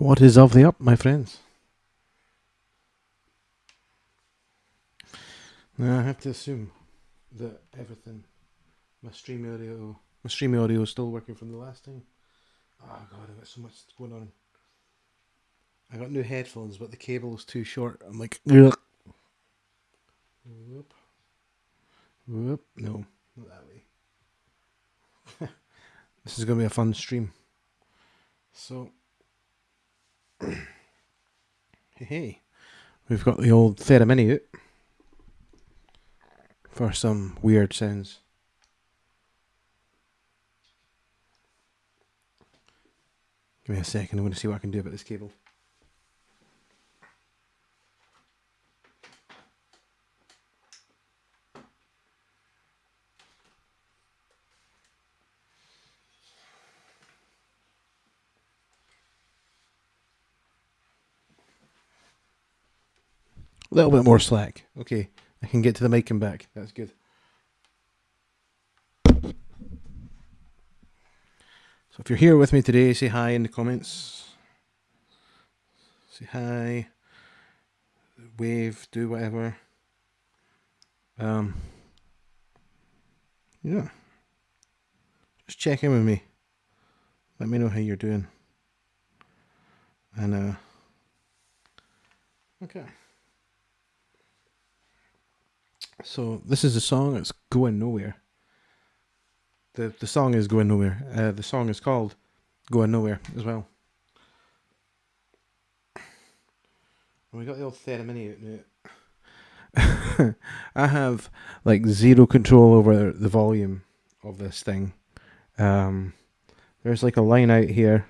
What is of the up, my friends? Now I have to assume that everything, my stream audio is still working from the last time. Oh god, I've got so much going on. I got new headphones, but the cable is too short. I'm like, ugh. Whoop, whoop. No, not that way. This is gonna be a fun stream. So, hey, we've got the old Theramini out for some weird sounds. Give me a second. I'm going to see what I can do about this cable. A little bit more slack. Okay, I can get to the mic and back. That's good. So if you're here with me today, say hi in the comments. Say hi. Wave. Do whatever. Yeah. Just check in with me. Let me know how you're doing. And okay. So this is a song that's going nowhere. The song is going nowhere. The song is called Going Nowhere as well. And we got the old Theramini out now. I have like zero control over the volume of this thing. There's like a line out here.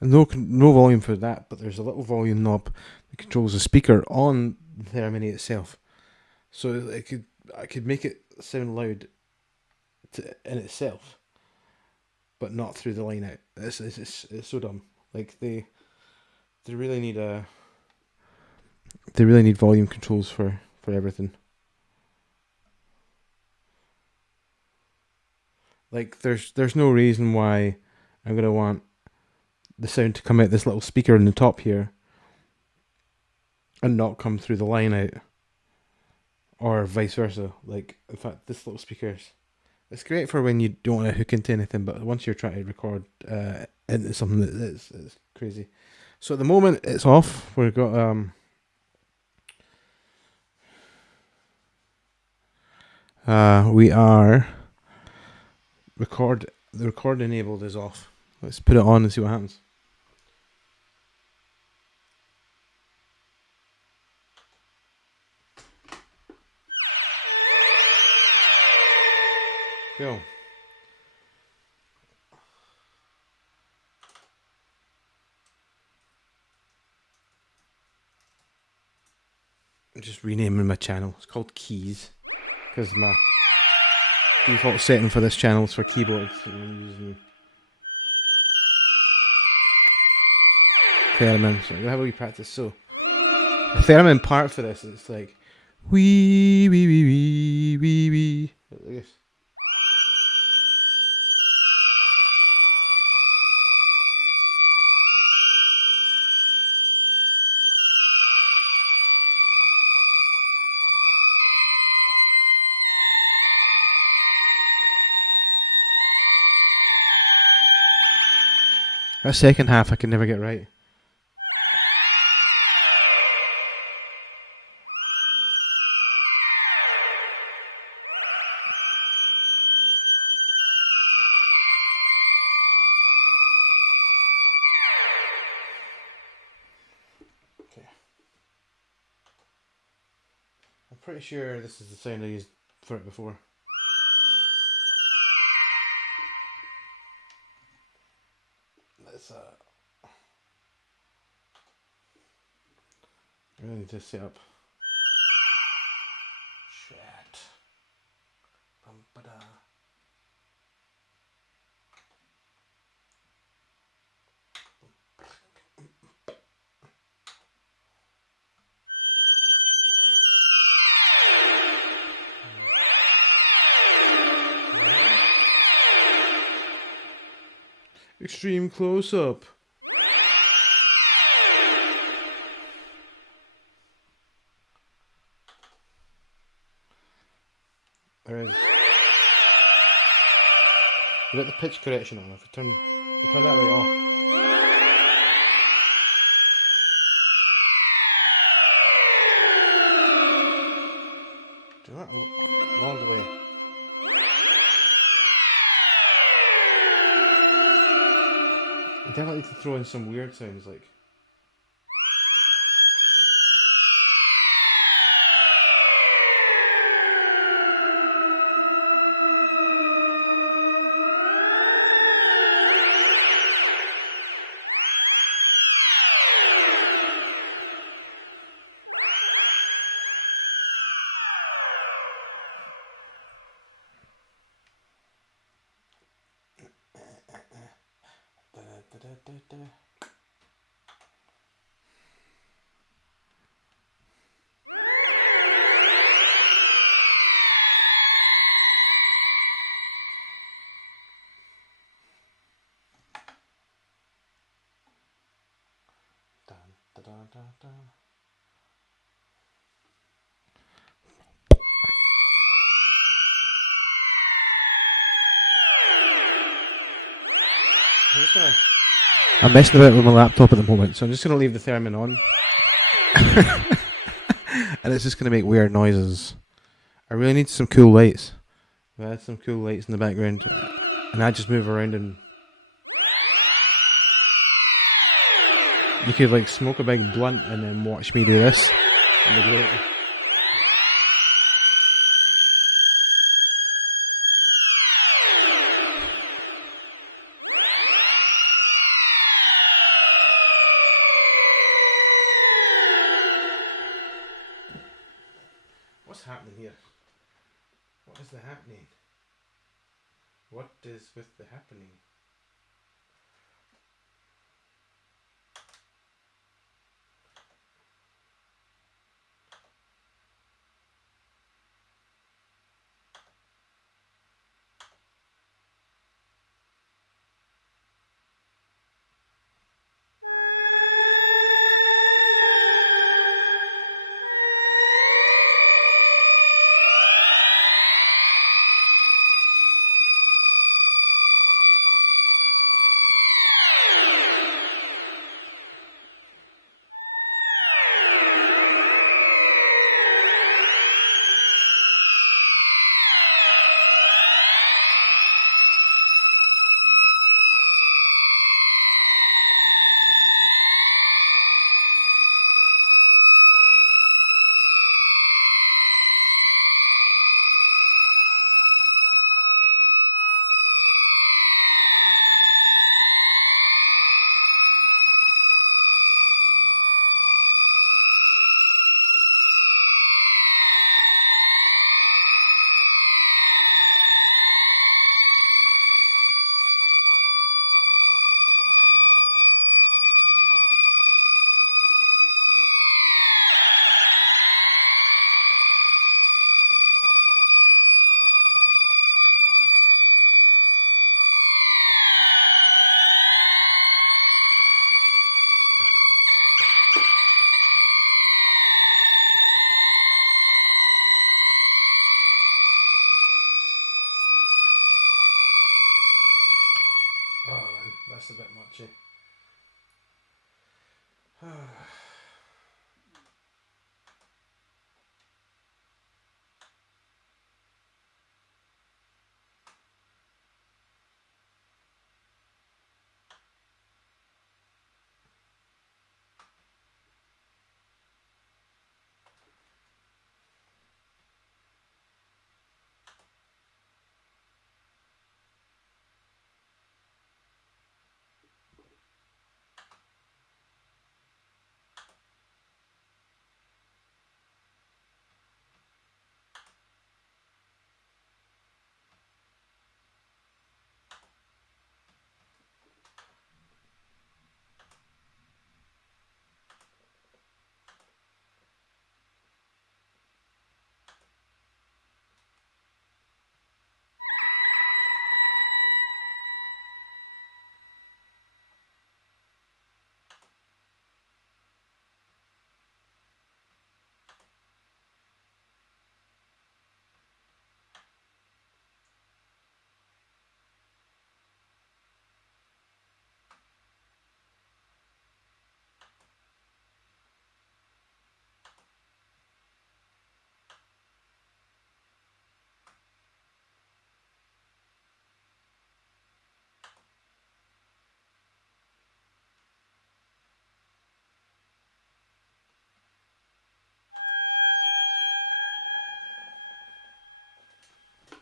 No volume for that, but there's a little volume knob that controls the speaker on the Theramini itself. So I could make it sound loud in itself, but not through the line out. It's so dumb. Like they really need volume controls for everything. Like there's no reason why I'm gonna want the sound to come out this little speaker in the top here and not come through the line out, or vice versa. Like, in fact, this little speaker's, it's great for when you don't want to hook into anything, but once you're trying to record into something that is crazy. So at the moment it's off. We've got we are the record enabled is off. Let's put it on and see what happens. Go. I'm just renaming my channel. It's called Keys because my default setting for this channel is for keyboards. So I'm using theremin. So I'm gonna have a wee practice. So the theremin part for this is like wee wee wee wee wee wee. Like this. That second half I can never get right. Okay. I'm pretty sure this is the sound I used for it before. Let's I really need to set up. Shit. Bum-ba-da. Extreme close up. There is. We got the pitch correction on. If we turn that right off. Do that long delay. You definitely need to throw in some weird sounds like. I'm messing about with my laptop at the moment, so I'm just going to leave the theremin on. And it's just going to make weird noises. I really need some cool lights. I had some cool lights in the background, and I just move around and you could like smoke a big blunt and then watch me do this. It'd be great. What's happening here? What is the happening? What is with the happening? Oh man, that's a bit much, eh?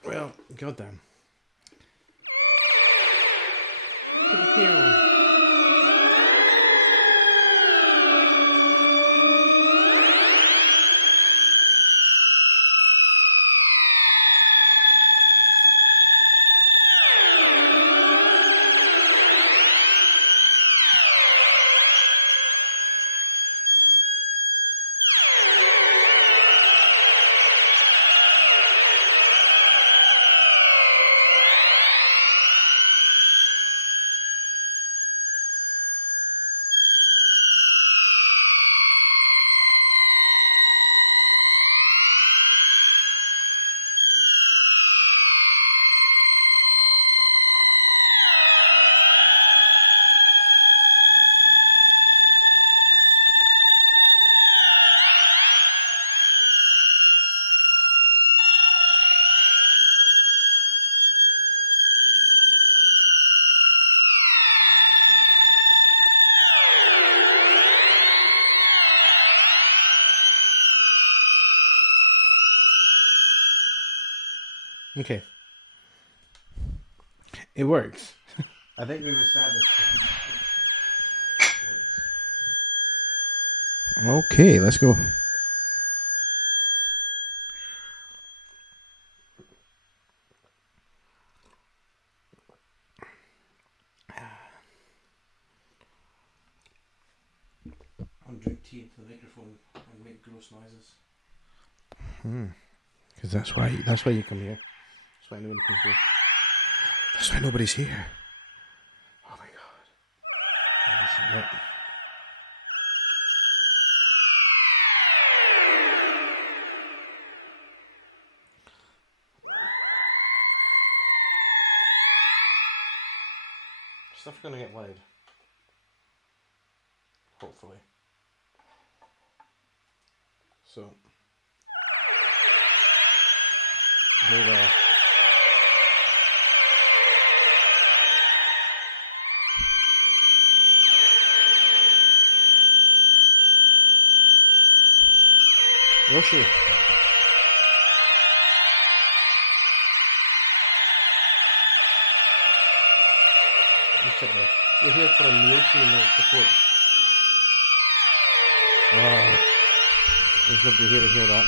Well, goddamn. Put the piano. Okay. It works. I think we've established that. Okay, let's go. I'll drink tea into the microphone and make gross noises. Because that's why you come here. That's why no one comes here. That's why nobody's here. Oh my god. Yep. Stuff's gonna get loud. Hopefully. So. Hold off. Yoshi. You're here for a Yoshi and support. Wow. There's nobody here to hear that.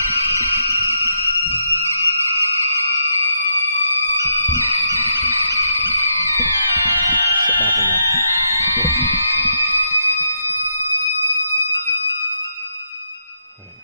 Sit back in there. Go. Right.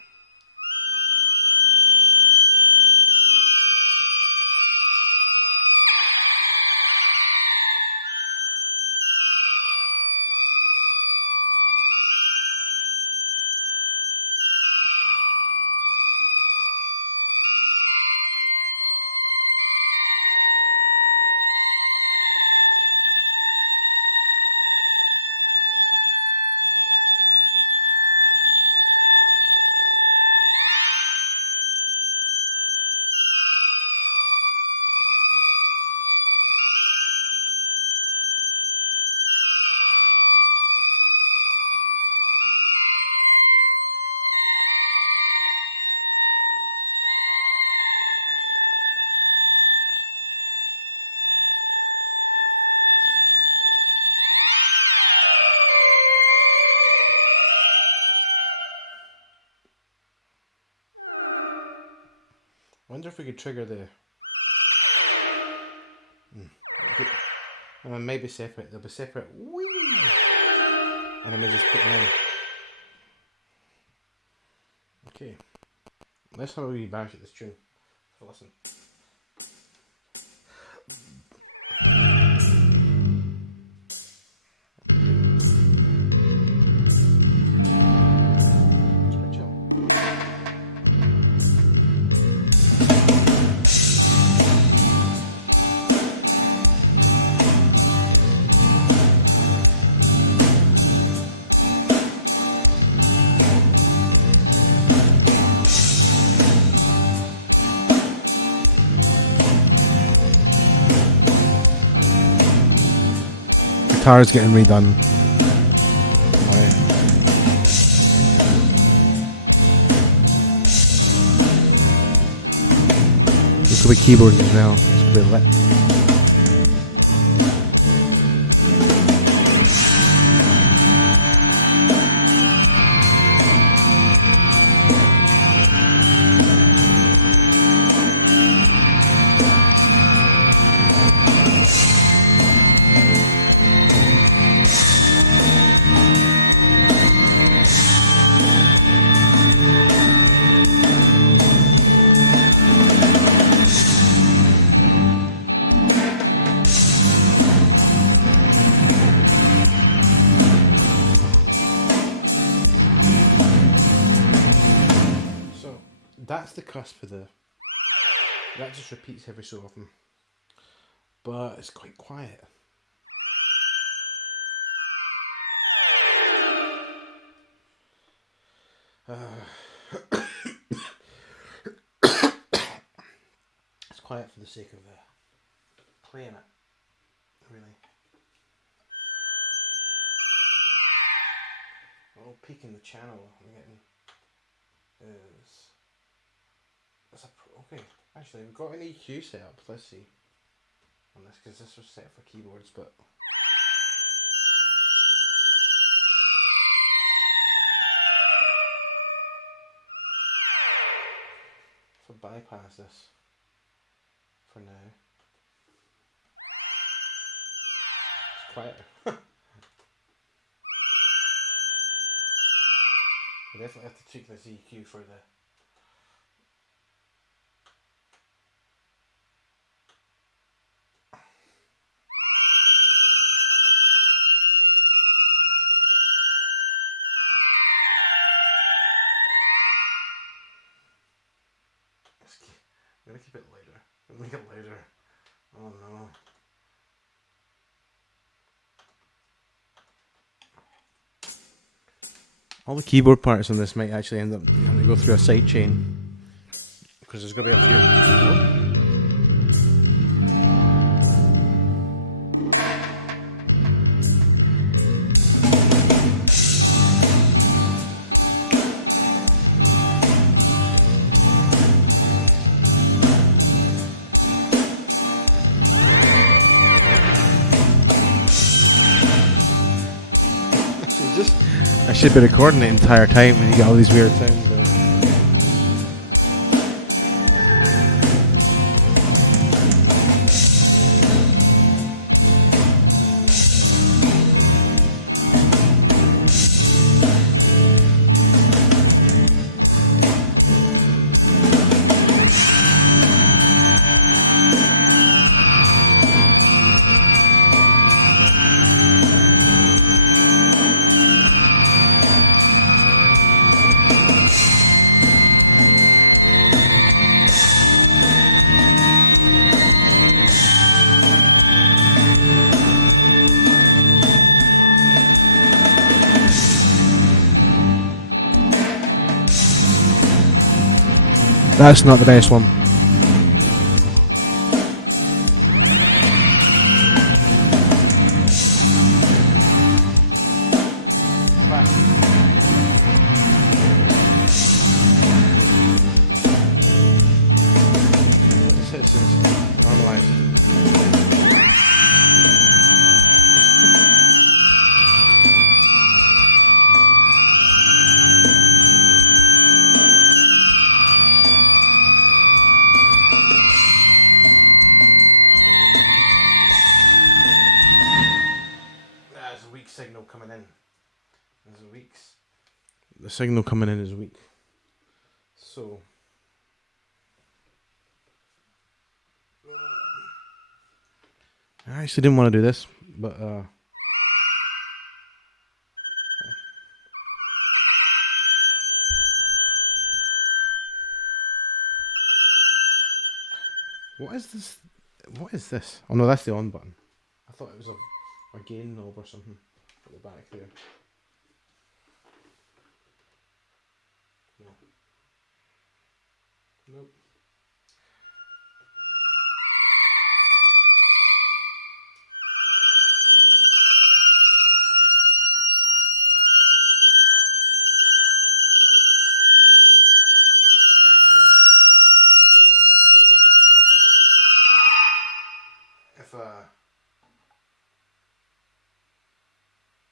I wonder if we could trigger the... And then maybe separate. They'll be separate. Whee! And then we just put them in. Okay. Let's have a wee bash at this tune. Have a listen. Guitar's getting redone. also with keyboards as well. It's going to be lit. That's the cusp for the... That just repeats every so often. But it's quite quiet. It's quiet for the sake of playing it, really. Oh, peaking the channel I'm getting is... Okay, actually, we've got an EQ set up. Let's see on this, because this was set for keyboards, but if I bypass this for now, it's quieter. I definitely have to tweak this EQ for the... I'm gonna keep it louder. Make it louder. Oh no. All the keyboard parts on this might actually end up having to go through a sidechain, because there's gonna be a few. I should be recording the entire time when you get all these weird sounds. That's not the best one. This is normalized. Signal coming in. There's weeks. The signal coming in is weak. So I actually didn't want to do this, but what is this? What is this? Oh no, that's the on button. I thought it was a gain knob or something at the back there. No. Nope.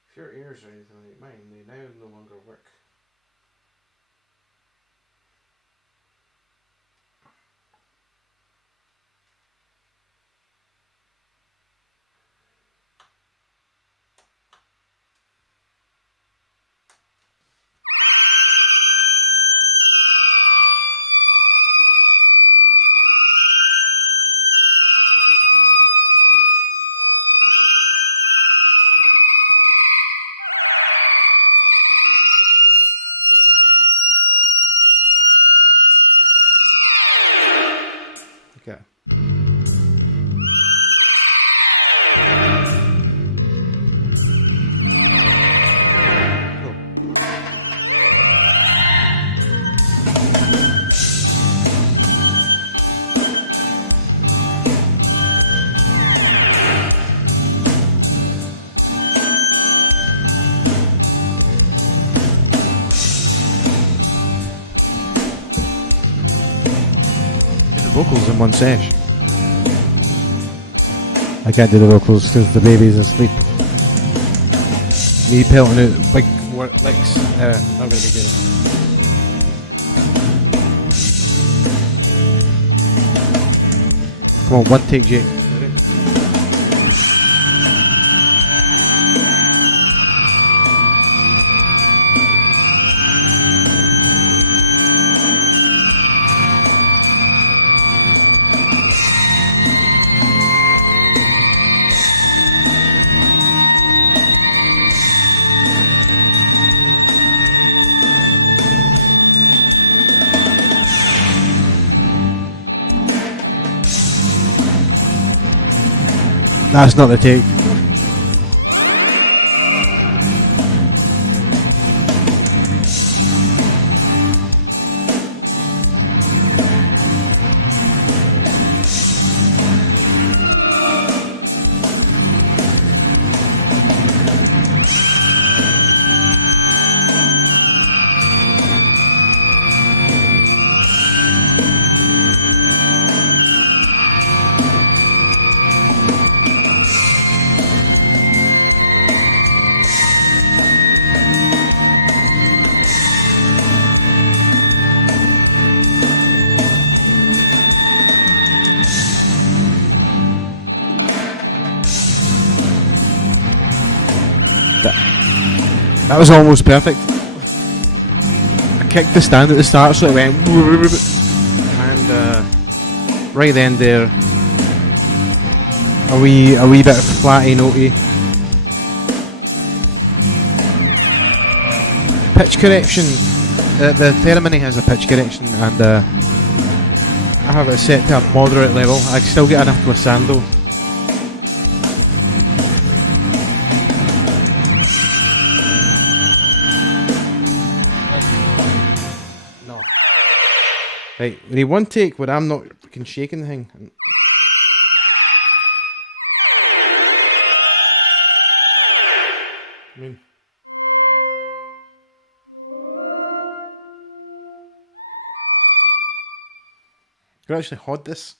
if your ears are anything like mine, they now no longer work. Okay. Vocals in one sesh. I can't do the vocals because the baby's asleep. Me pelting out big licks, not gonna be good. Come on, one take, Jake. That's not the take. That was almost perfect. I kicked the stand at the start, so it went, and right then there, a wee bit of flatty notey. Pitch correction. The theremin has a pitch correction, and I have it set to a moderate level. I still get enough to withstand though. Right, we need one take where I'm not fucking shaking the thing. I mean, you can actually hold this.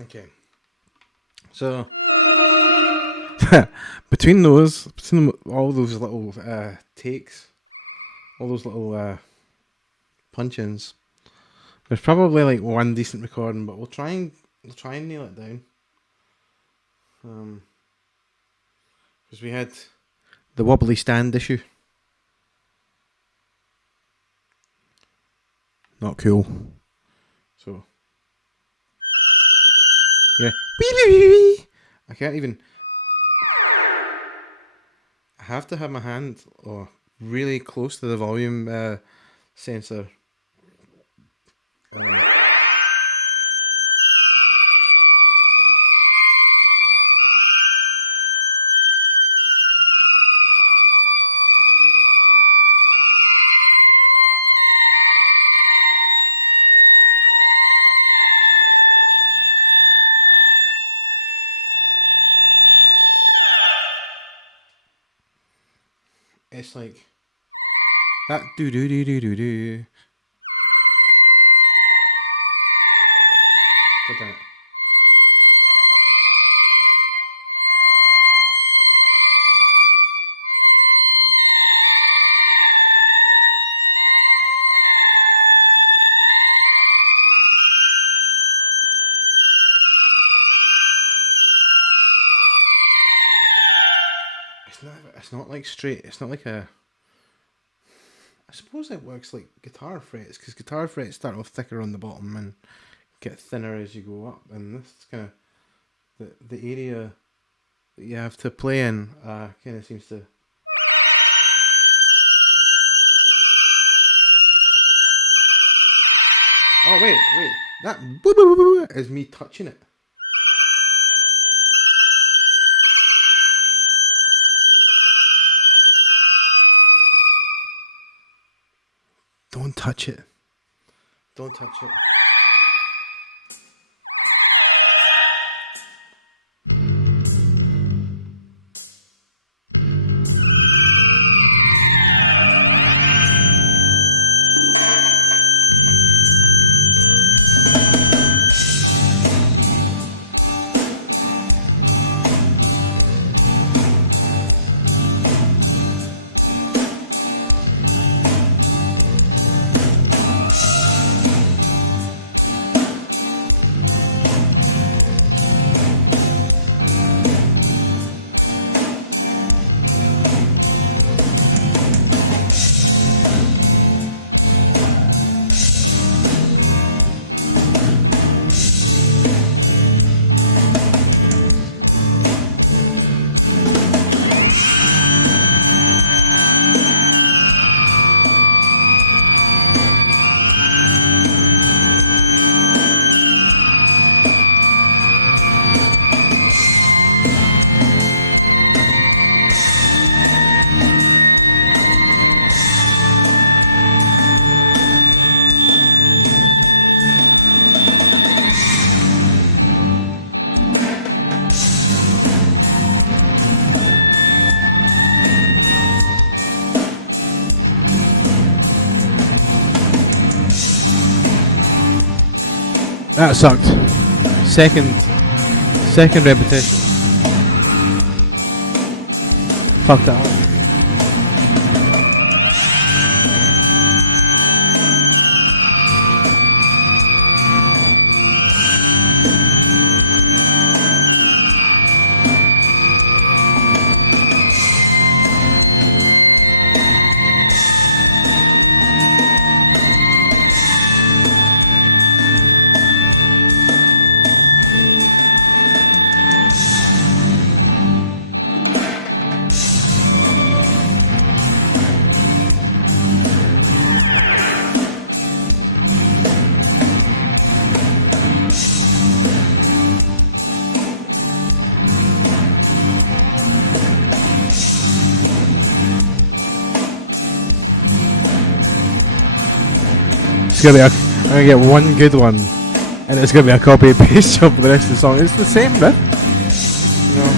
Okay. So between all those little takes, all those little punch-ins, there's probably like one decent recording, but we'll try and nail it down. Because we had the wobbly stand issue. Not cool. So yeah, I can't even. I have to have my hand really close to the volume sensor. It's like that do do do do do do. Got that. It's not like straight. It's not like a. I suppose it works like guitar frets, because guitar frets start off thicker on the bottom and get thinner as you go up, and this is kind of the area that you have to play in kind of seems to. Oh wait, that boo boo boo boo is me touching it. Don't touch it. Don't touch it. That sucked. Second repetition. Fuck that one. I'm gonna get one good one, and it's gonna be a copy and paste job for the rest of the song. It's the same riff, you know.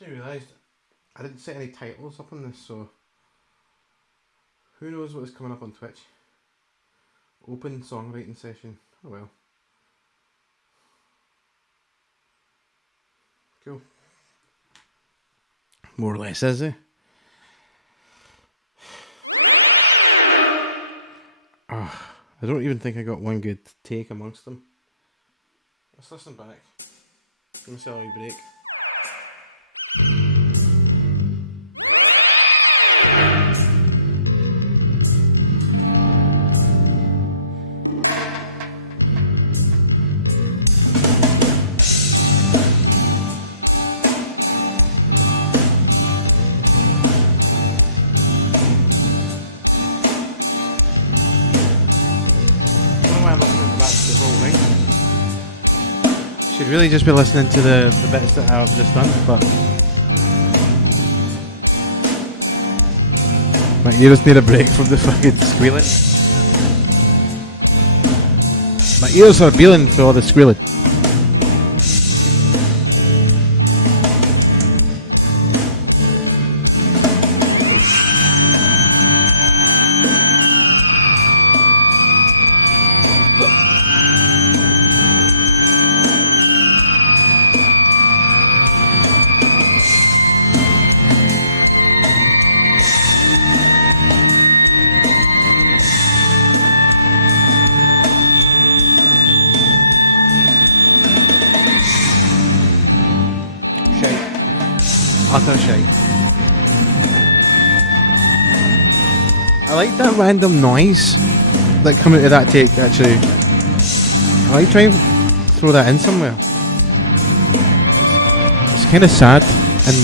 actually realised I didn't set any titles up on this, so who knows what is coming up on Twitch. Open songwriting session. Oh well. Cool. More or less, is it? Oh, I don't even think I got one good take amongst them. Let's listen back. Give myself a break. Should really just be listening to the bits that I've just done, but my ears need a break from the fucking squealing. My ears are peeling for all the squealing. Utter shite. I like that random noise that come out of that take, actually. I like trying to throw that in somewhere. It's kind of sad. And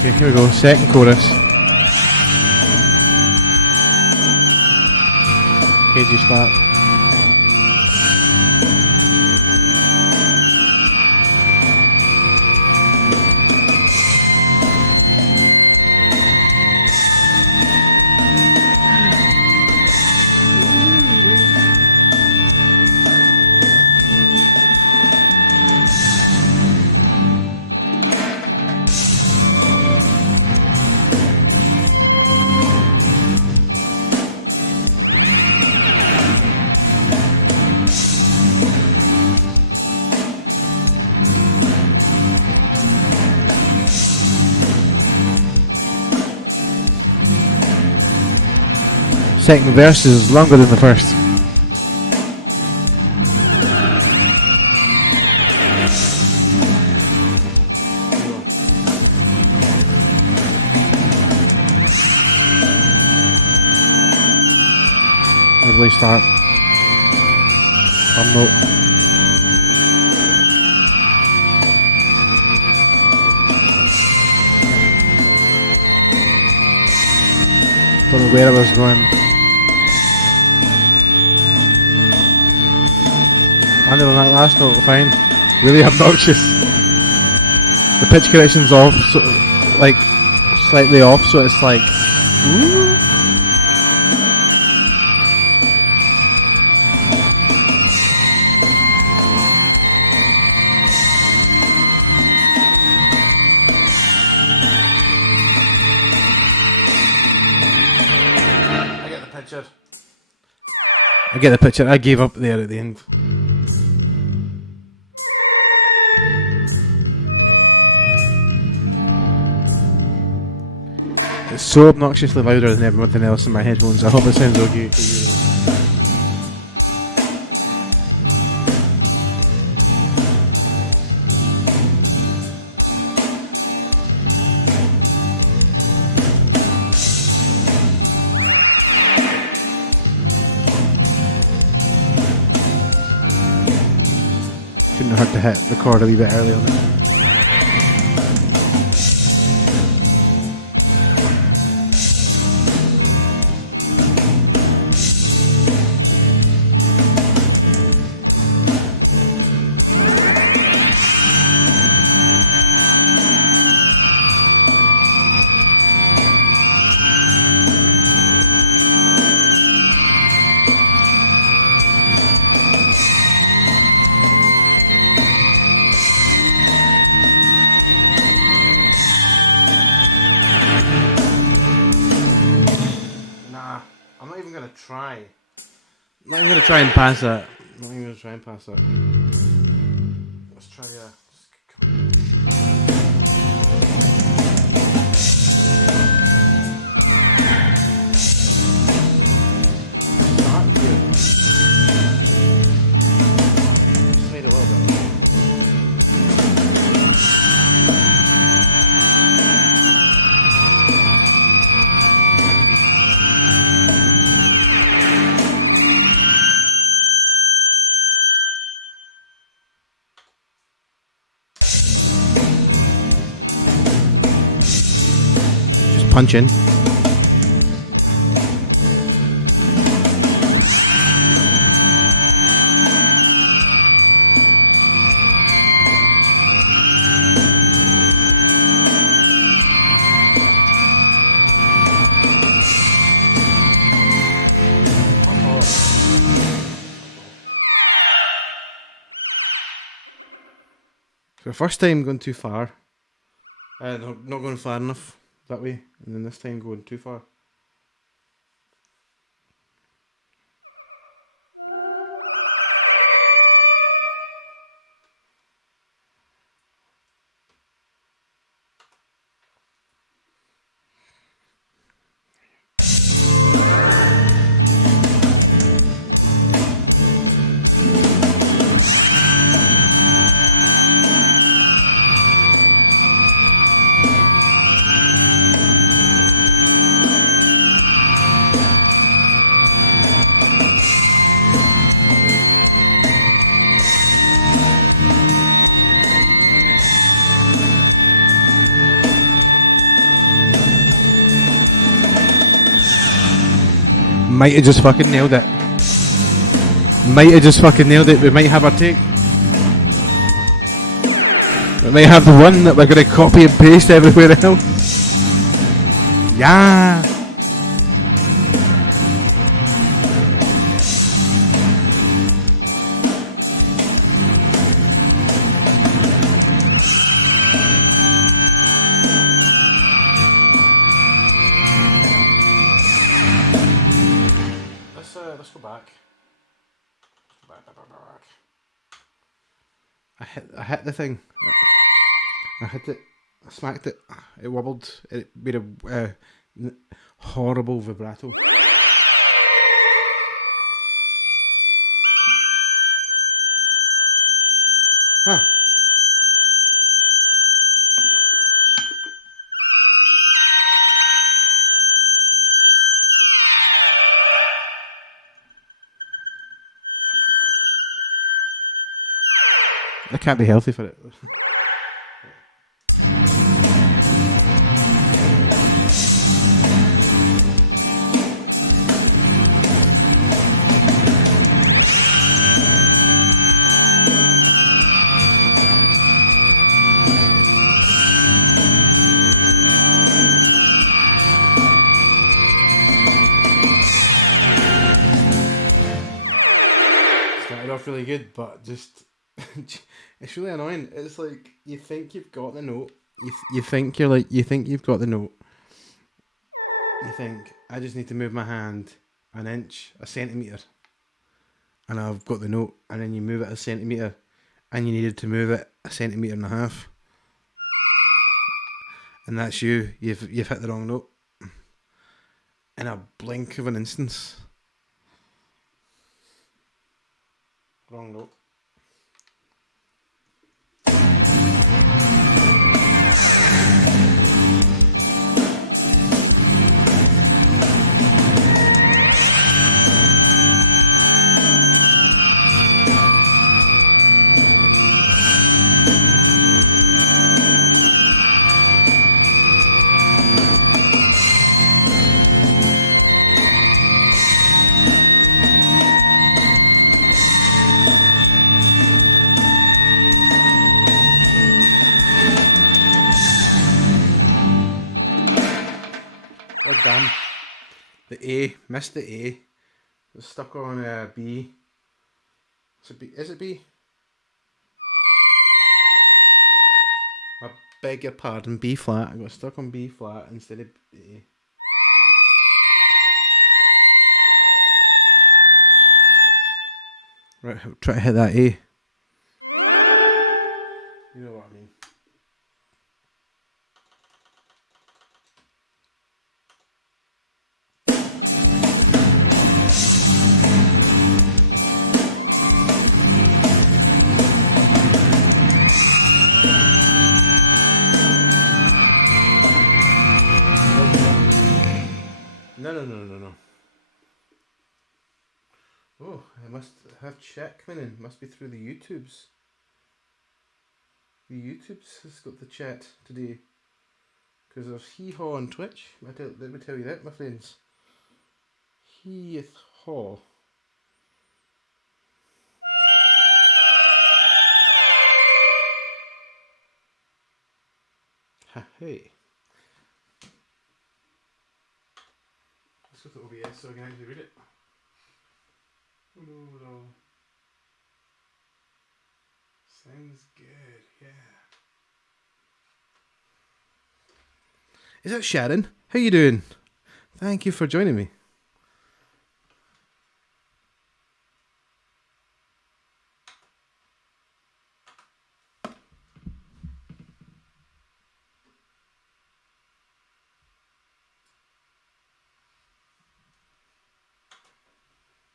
okay, here we go, second chorus. Cagey start. Second verse is longer than the first. Lovely start. One note. Don't know where I was going. And on that last note, fine. Really obnoxious. The pitch correction's off, so, like, slightly off, so it's like, ooh. I get the picture. I gave up there at the end. It's so obnoxiously louder than everything else in my headphones. I hope it sounds okay to you. Couldn't have had to hit the chord a wee bit earlier on it. try. Not even gonna try and pass that. Not even gonna try and pass that. Let's try Just made a little bit. Punch in. So first time going too far. Not going far enough that way, and then this time going too far. Might have just fucking nailed it. Might have just fucking nailed it. We might have our take. We might have the one that we're going to copy and paste everywhere else. Yeah. Let's go back. Back. I hit the thing. I hit it. I smacked it. It wobbled. It made a horrible vibrato. Huh. That can't be healthy for it. Started off really good, but just it's really annoying. It's like you think you've got the note. You think you've got the note. You think I just need to move my hand an inch, a centimetre, and I've got the note. And then you move it a centimetre, and you needed to move it a centimetre and a half, and that's you. You've hit the wrong note in a blink of an instance. Wrong note. Oh damn. The A. Missed the A. It's stuck on B. Is it B? I beg your pardon, B flat. I got stuck on B flat instead of A. Right, try to hit that A. You know what I mean. No. Oh, I must have chat coming in. Must be through the YouTubes. The YouTubes has got the chat today. Because there's hee-haw on Twitch. Let me tell you that, my friends. Hee-haw. Ha-hey. Let's go to OBS so I can actually read it. No. Sounds good, yeah. Is that Sharon? How you doing? Thank you for joining me.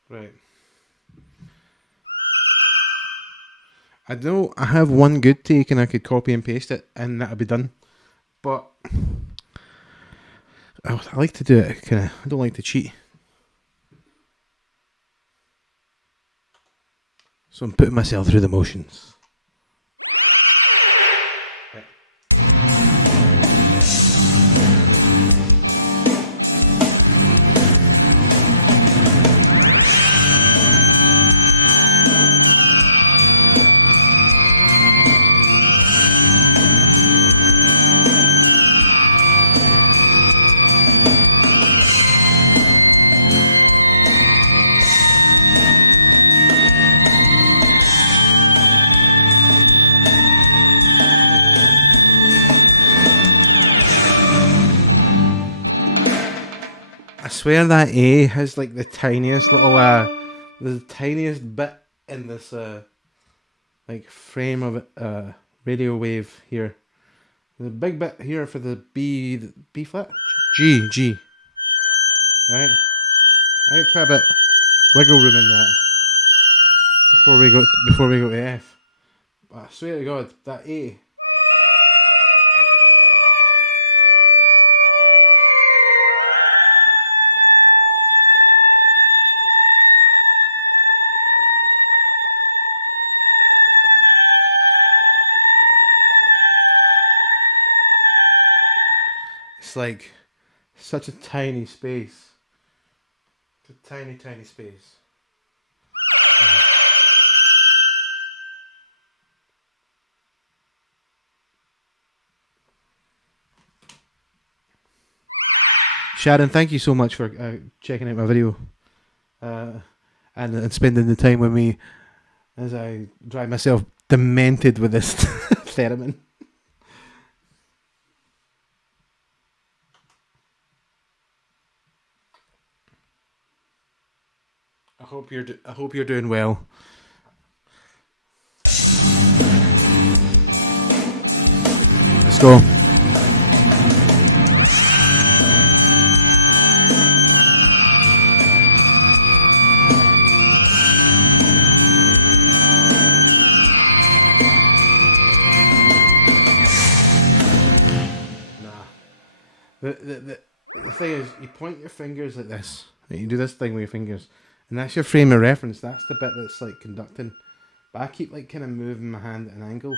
Right. I know I have one good take and I could copy and paste it and that'll be done. But I like to do it kind of, I don't like to cheat. So I'm putting myself through the motions. Right. I swear that A has like the tiniest little the tiniest bit in this like frame of radio wave here. The big bit here for the B flat, G, right? I get quite a bit wiggle room in that before we go to F. But I swear to God, that A. It's like such a tiny space. It's a tiny space. Sharon, thank you so much for checking out my video and spending the time with me as I drive myself demented with this theremin. I hope you're doing well. Let's go. The thing is, you point your fingers like this. You do this thing with your fingers, and that's your frame of reference. That's the bit that's like conducting. But I keep like kind of moving my hand at an angle,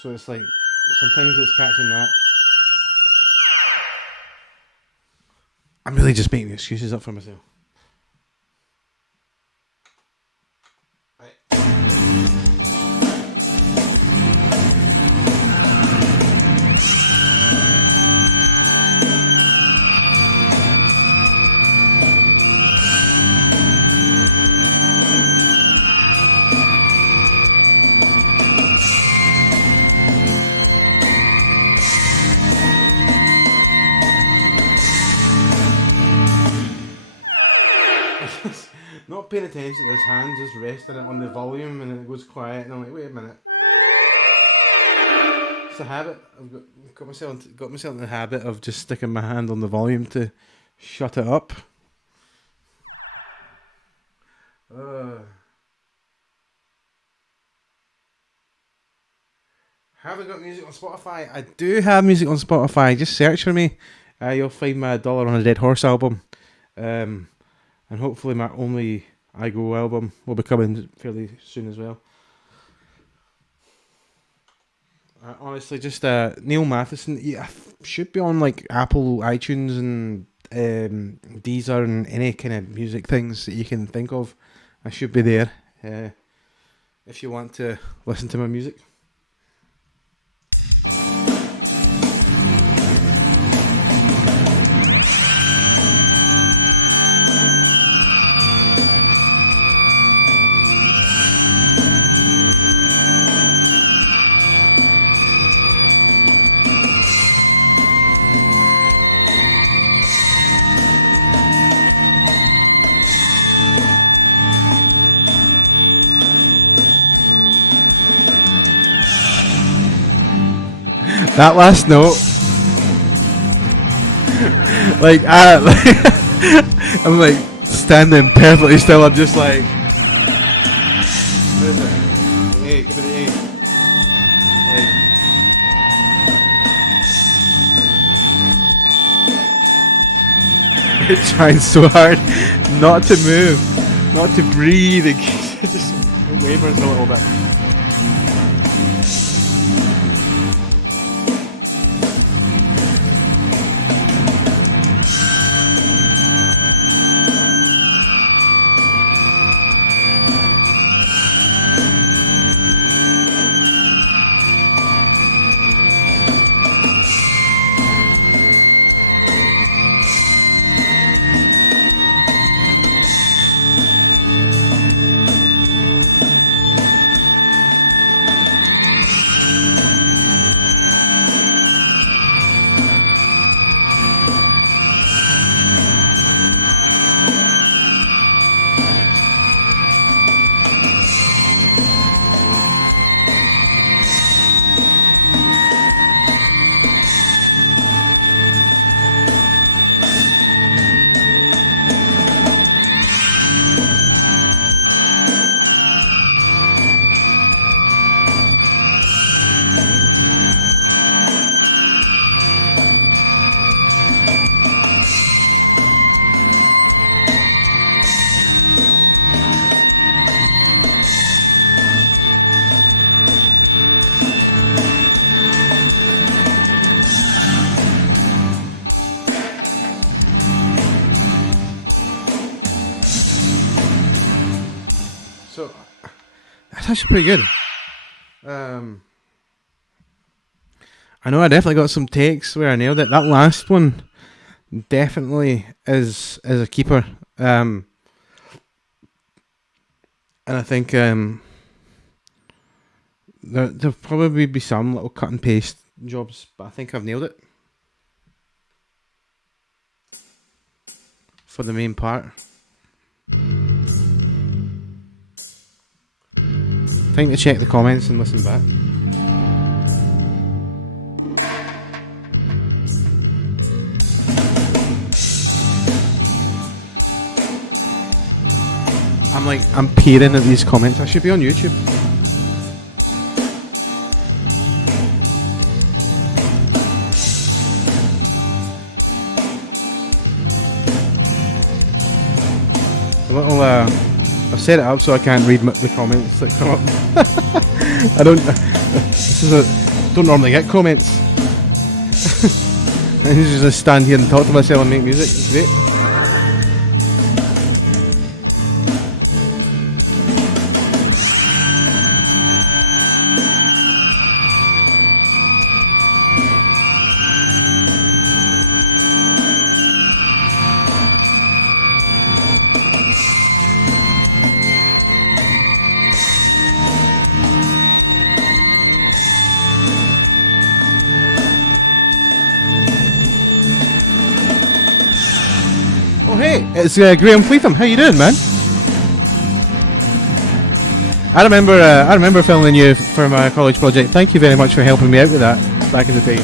so it's like sometimes it's catching that. I'm really just making excuses up for myself. not paying attention to this hand, just resting it on the volume, and it goes quiet, and I'm like, wait a minute. It's a habit. I've got myself in the habit of just sticking my hand on the volume to shut it up. Have I got music on Spotify? I do have music on Spotify. Just search for me. You'll find my $1 on a Dead Horse album. And hopefully my Only I Go album will be coming fairly soon as well. Honestly, just Neale Mathieson. Yeah, should be on like Apple, iTunes, and Deezer, and any kind of music things that you can think of. I should be there if you want to listen to my music. That last note, like, I'm like standing perfectly still. I'm just like, what is it? A, give it an A. Like, trying so hard not to move, not to breathe. It just wavers a little bit. So that's actually pretty good. I know I definitely got some takes where I nailed it. That last one definitely is a keeper. And I think there'll probably be some little cut and paste jobs, but I think I've nailed it for the main part. Time to check the comments and listen back. I'm peering at these comments. I should be on YouTube. A little I've set it up so I can't read the comments that come up. I don't normally get comments. I usually just stand here and talk to myself and make music. It's great. Hey, it's Graham Fleetham. How you doing, man? I remember filming you for my college project. Thank you very much for helping me out with that back in the day.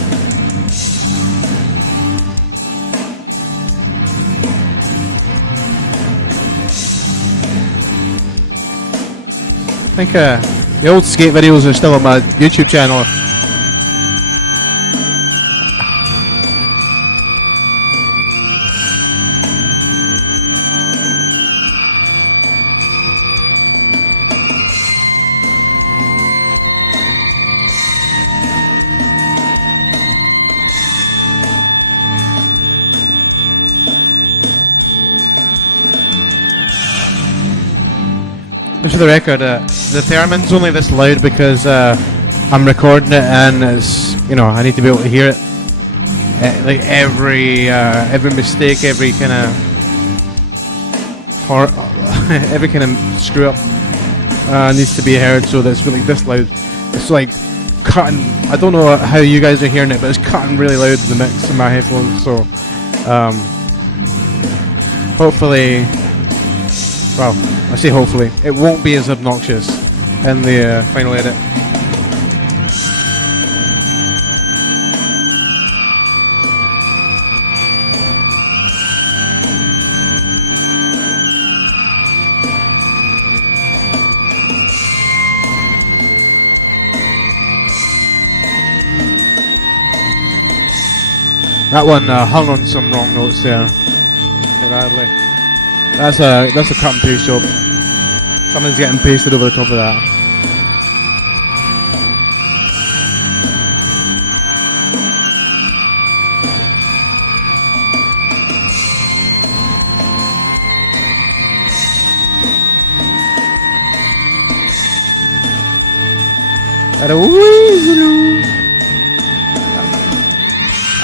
I think the old skate videos are still on my YouTube channel. Just for the record, the theremin's only this loud because I'm recording it and it's, I need to be able to hear it. Like every mistake, every kind of every kind of screw up needs to be heard, so that it's really this loud. It's like cutting. I don't know how you guys are hearing it, but it's cutting really loud in the mix in my headphones. So hopefully. Well, I say hopefully, it won't be as obnoxious in the final edit. That one hung on some wrong notes there, badly. That's a cut and paste job. Something's getting pasted over the top of that.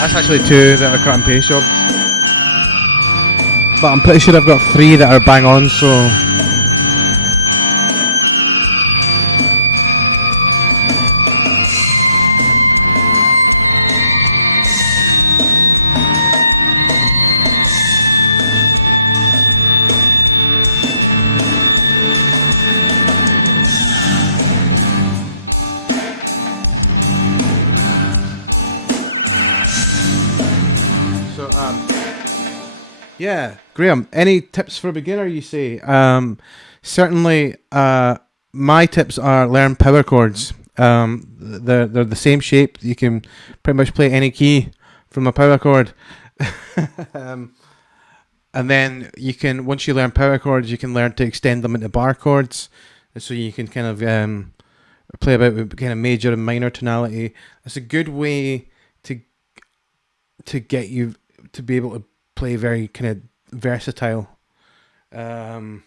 That's actually 2 that are cut and paste jobs. But I'm pretty sure I've got 3 that are bang on, so... Yeah, Graham, any tips for a beginner, you say? Certainly, my tips are learn power chords. They're the same shape. You can pretty much play any key from a power chord. And then you can, once you learn power chords, you can learn to extend them into bar chords. So you can kind of play about with kind of major and minor tonality. It's a good way to get you to be able to play very kind of versatile. Other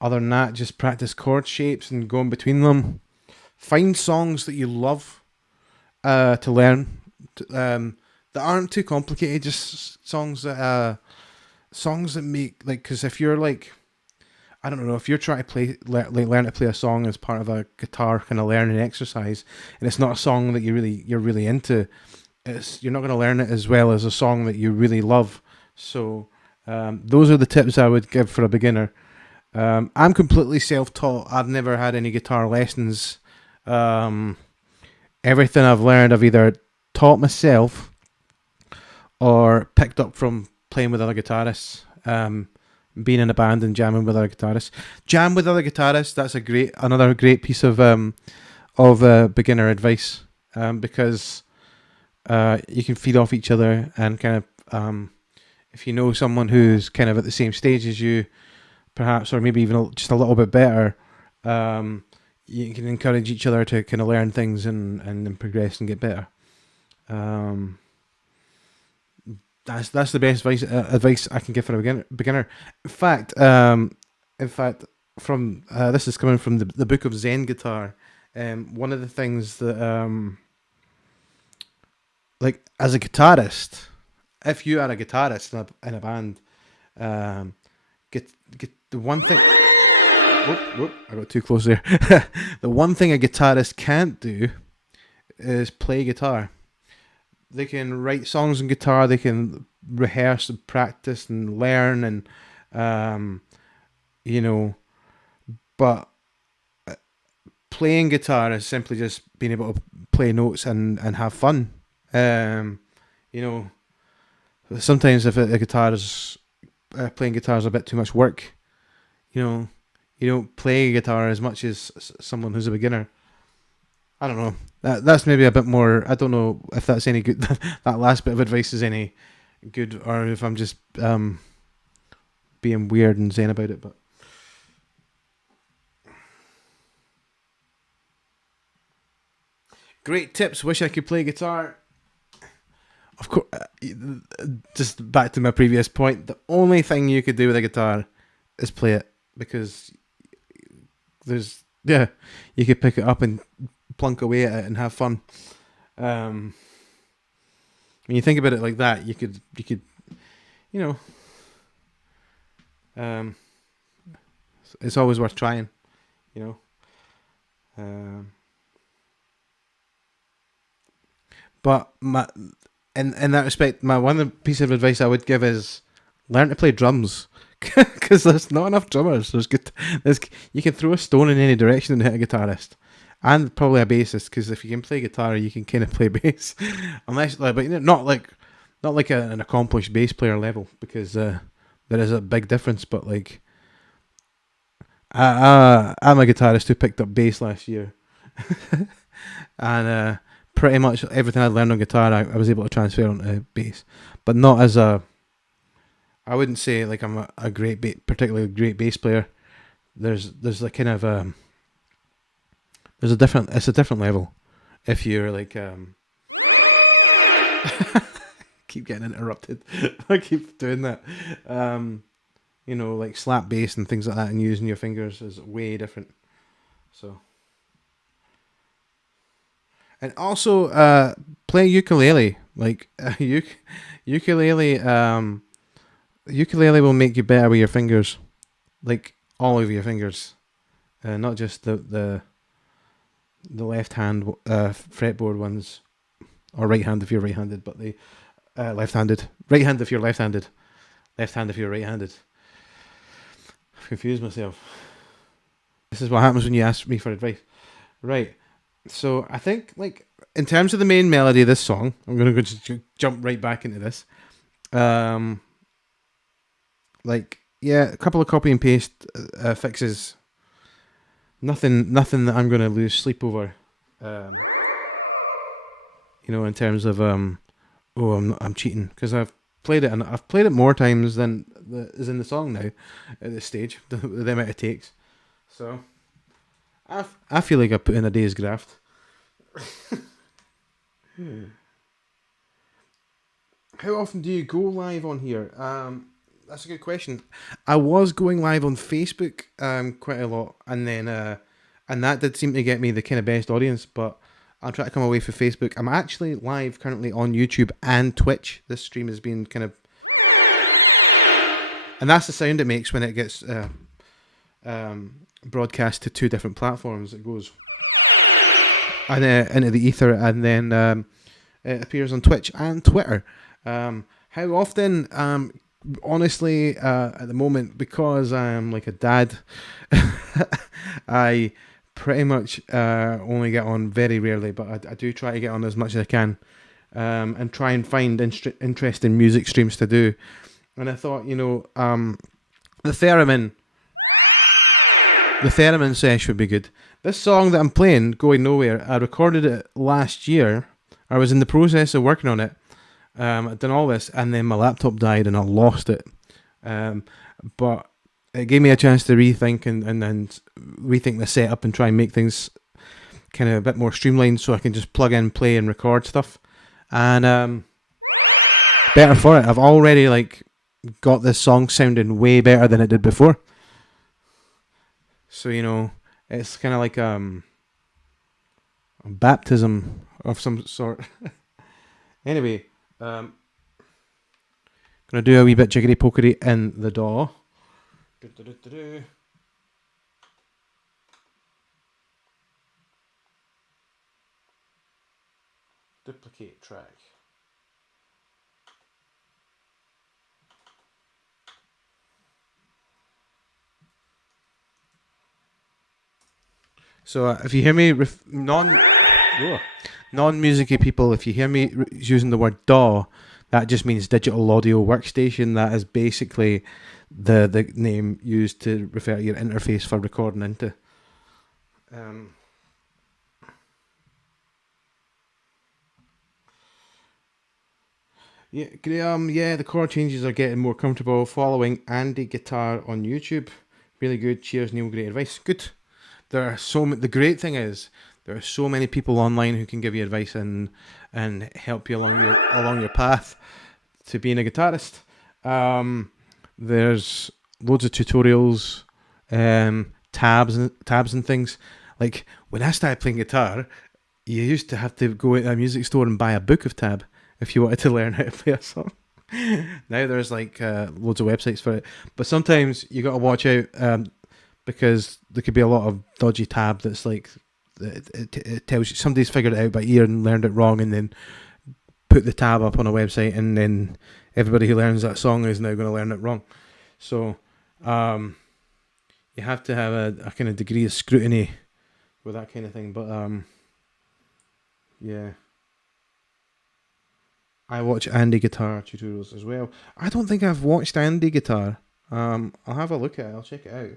than that, just practice chord shapes and go in between them. Find songs that you love to learn that aren't too complicated. Just songs that make, like, because if you're like, I don't know, if you're trying to learn to play a song as part of a guitar kind of learning exercise, and it's not a song that you're really into, you're not going to learn it as well as a song that you really love. So those are the tips I would give for a beginner. I'm completely self-taught. I've never had any guitar lessons. Everything I've learned, I've either taught myself or picked up from playing with other guitarists, being in a band and jamming with other guitarists. Jam with other guitarists. That's another great piece of beginner advice, because you can feed off each other, and kind of if you know someone who's kind of at the same stage as you, perhaps, or maybe even just a little bit better, you can encourage each other to kind of learn things and progress and get better. That's the best advice I can give for a beginner. In fact, from this is coming from the Book of Zen Guitar. One of the things that like, as a guitarist, if you are a guitarist in a band, get the one thing. Whoop, I got too close there. The one thing a guitarist can't do is play guitar. They can write songs on guitar, they can rehearse and practice and learn, and but playing guitar is simply just being able to play notes and have fun. You know, sometimes if a guitar is playing guitar is a bit too much work, you know, you don't play guitar as much as someone who's a beginner. I don't know. That's maybe a bit more. I don't know if that's any good. That last bit of advice is any good, or if I'm just being weird and saying about it. But great tips. Wish I could play guitar. Of course, just back to my previous point. The only thing you could do with a guitar is play it, because you could pick it up and plunk away at it and have fun. When you think about it like that, you could, you know, it's always worth trying, you know. But in that respect, my one piece of advice I would give is learn to play drums, because there's not enough drummers. You can throw a stone in any direction and hit a guitarist, and probably a bassist, because if you can play guitar, you can kind of play bass, unless but not like an accomplished bass player level, because there is a big difference. But like, I'm a guitarist who picked up bass last year, and pretty much everything I learned on guitar, I was able to transfer onto bass, but not as a. I wouldn't say like I'm a great, particularly great bass player. There's a kind of it's a different level. If you're like keep getting interrupted. I keep doing that. You know, like slap bass and things like that, and using your fingers is way different. So. And also, play ukulele. Like ukulele, ukulele will make you better with your fingers, like all of your fingers, not just the left hand fretboard ones, or right hand if you're right-handed, but the left-handed, right hand if you're left-handed, left hand if you're right-handed. I've confused myself. This is what happens when you ask me for advice, right? So I think, like, in terms of the main melody of this song, I'm gonna go just jump right back into this. Like, yeah, a couple of copy and paste fixes. Nothing that I'm gonna lose sleep over. You know, in terms of I'm cheating, because I've played it, and I've played it more times than is in the song now at this stage. The amount it takes. So I feel like I put in a day's graft. How often do you go live on here? That's a good question. I was going live on Facebook quite a lot, and then and that did seem to get me the kind of best audience, but I'll try to come away from Facebook. I'm actually live currently on YouTube and Twitch. This stream has been kind of, and that's the sound it makes when it gets broadcast to two different platforms. It goes and into the ether, and then it appears on Twitch and Twitter. How often? Honestly, at the moment, because I'm like a dad, I pretty much only get on very rarely, but I do try to get on as much as I can, and try and find interesting music streams to do. And I thought, you know, the theremin sesh would be good. This song that I'm playing, Going Nowhere, I recorded it last year. I was in the process of working on it. I'd done all this, and then my laptop died and I lost it. But it gave me a chance to rethink and rethink the setup and try and make things kind of a bit more streamlined, so I can just plug in, play, and record stuff. And better for it. I've already like got this song sounding way better than it did before. So, you know, it's kind of like a baptism of some sort. Anyway, gonna do a wee bit jiggity pokery in the DAW. Duplicate track. So if you hear me non-musicy people, if you hear me using the word DAW, that just means digital audio workstation. That is basically the name used to refer to your interface for recording into. Yeah, the chord changes are getting more comfortable. Following Andy Guitar on YouTube, really good. Cheers, Neil. Great advice. Good. There are the great thing is there are so many people online who can give you advice and help you along your path to being a guitarist. There's loads of tutorials, tabs and things. Like when I started playing guitar, you used to have to go to a music store and buy a book of tab if you wanted to learn how to play a song. Now there's like loads of websites for it, but sometimes you got to watch out because there could be a lot of dodgy tab that's like it tells you somebody's figured it out by ear and learned it wrong, and then put the tab up on a website, and then everybody who learns that song is now going to learn it wrong. So you have to have a kind of degree of scrutiny with that kind of thing. But yeah, I watch Andy Guitar tutorials as well. I don't think I've watched Andy Guitar. I'll have a look at it. I'll check it out.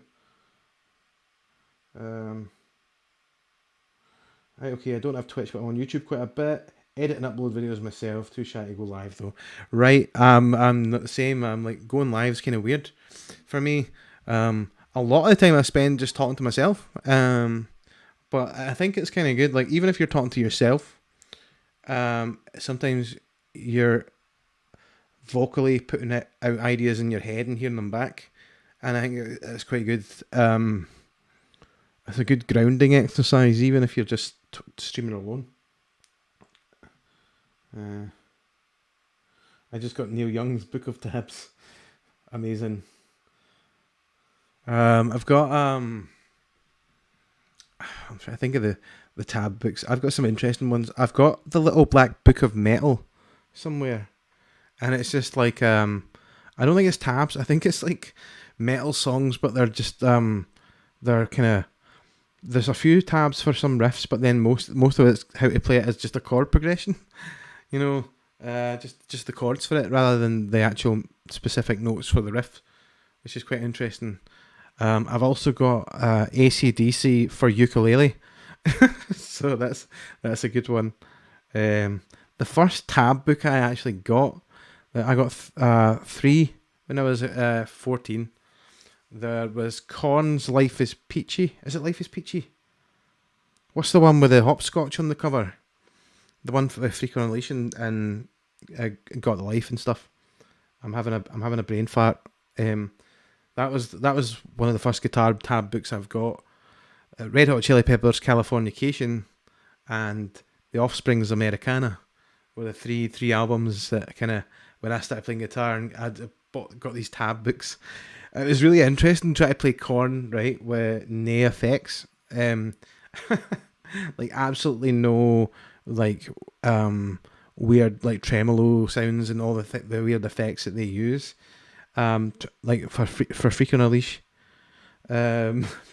Right, okay, I don't have Twitch, but I'm on YouTube quite a bit. Edit and upload videos myself. Too shy to go live though. Right, I'm not the same. I'm like going live is kind of weird for me. A lot of the time I spend just talking to myself. But I think it's kind of good. Like even if you're talking to yourself, sometimes you're vocally putting out ideas in your head and hearing them back, and I think it's quite good. It's a good grounding exercise, even if you're just streaming alone. I just got Neil Young's Book of Tabs. Amazing. I've got I'm trying to think of the tab books. I've got some interesting ones. I've got the little black book of metal somewhere, and it's just like I don't think it's tabs. I think it's like metal songs, but they're just they're kind of, there's a few tabs for some riffs, but then most of it's how to play it is just a chord progression. You know, just the chords for it rather than the actual specific notes for the riff, which is quite interesting. I've also got AC/DC for ukulele, so that's a good one. The first tab book I actually got, I got 3 when I was 14. There was Korn's Life is Peachy. Is it Life is Peachy? What's the one with the hopscotch on the cover? The one for Freak on a Leash and Got the Life and stuff. I'm having a brain fart. That was one of the first guitar tab books I've got. Red Hot Chili Peppers, Californication, and The Offspring's Americana were the three albums that kind of, when I started playing guitar, and got these tab books. It was really interesting trying to play Korn, right, with no effects. Like absolutely no like weird like tremolo sounds and all the weird effects that they use. Like for Freak on a Leash,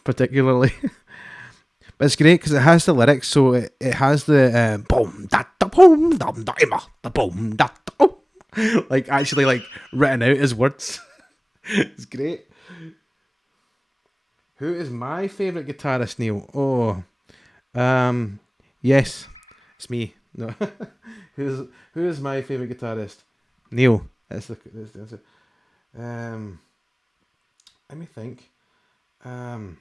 particularly. But it's great because it has the lyrics, so it has the boom da da boom dum da da boom da da, like actually like written out as words. It's great. Who is my favourite guitarist, Neil? Oh, yes, it's me. No, who is my favourite guitarist? Neil. That's it. Let me think. Oh,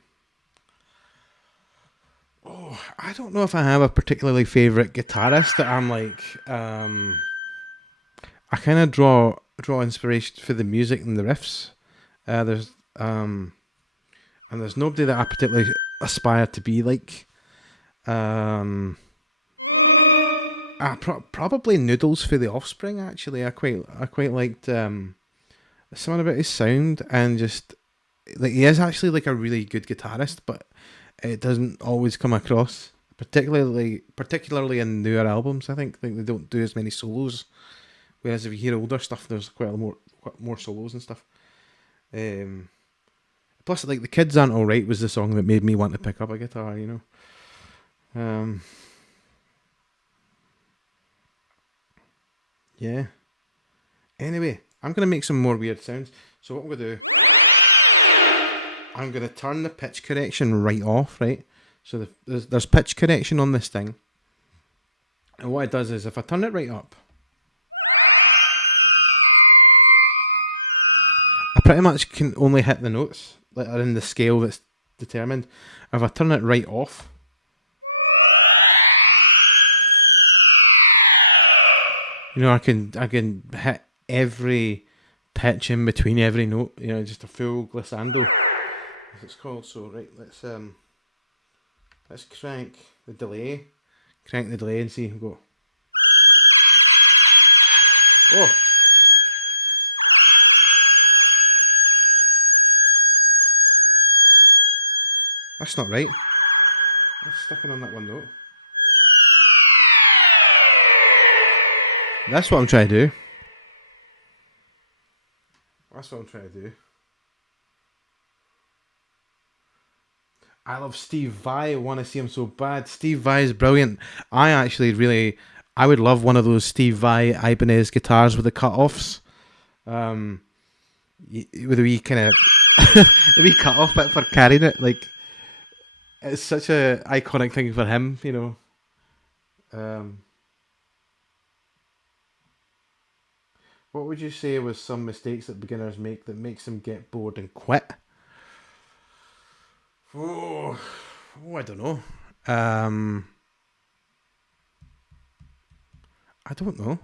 I don't know if I have a particularly favourite guitarist that I'm like. I kind of draw inspiration for the music and the riffs. There's nobody that I particularly aspire to be like. Probably Noodles for the Offspring. Actually, I quite liked something about his sound, and just like he is actually like a really good guitarist, but it doesn't always come across, particularly in newer albums. I think they don't do as many solos. Whereas if you hear older stuff, there's quite more solos and stuff. Plus, like, The Kids Aren't Alright was the song that made me want to pick up a guitar, you know. Yeah. Anyway, I'm going to make some more weird sounds. So what I'm going to do, I'm going to turn the pitch correction right off, right? So there's pitch correction on this thing. And what it does is, if I turn it right up, I pretty much can only hit the notes that are in the scale that's determined. If I turn it right off, you know, I can hit every pitch in between every note. You know, just a full glissando, as it's called. So right, let's crank the delay, and see. Go. Oh. That's not right. That's sticking on that one note. That's what I'm trying to do. I love Steve Vai. I want to see him so bad. Steve Vai is brilliant. I would love one of those Steve Vai Ibanez guitars with the cut-offs. With a wee kind of a wee cut-off bit for carrying it. Like, it's such a iconic thing for him, you know. What would you say was some mistakes that beginners make that makes them get bored and quit? Oh, I don't know. I don't know.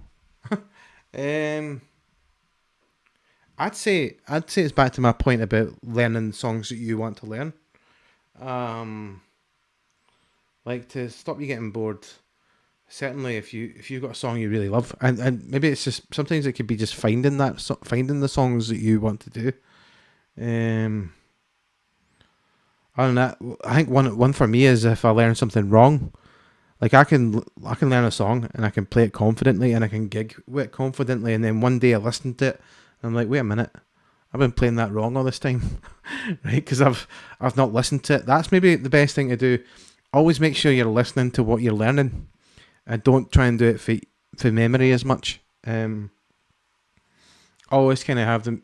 I'd say it's back to my point about learning songs that you want to learn. Like, to stop you getting bored. Certainly, if you've got a song you really love, and maybe it's just, sometimes it could be just finding the songs that you want to do. Other than that, I think one for me is if I learn something wrong. Like, I can learn a song and I can play it confidently and I can gig with it confidently, and then one day I listen to it and I'm like, wait a minute, I've been playing that wrong all this time, right? Because I've not listened to it. That's maybe the best thing to do. Always make sure you're listening to what you're learning, and don't try and do it for memory as much. Always kind of have them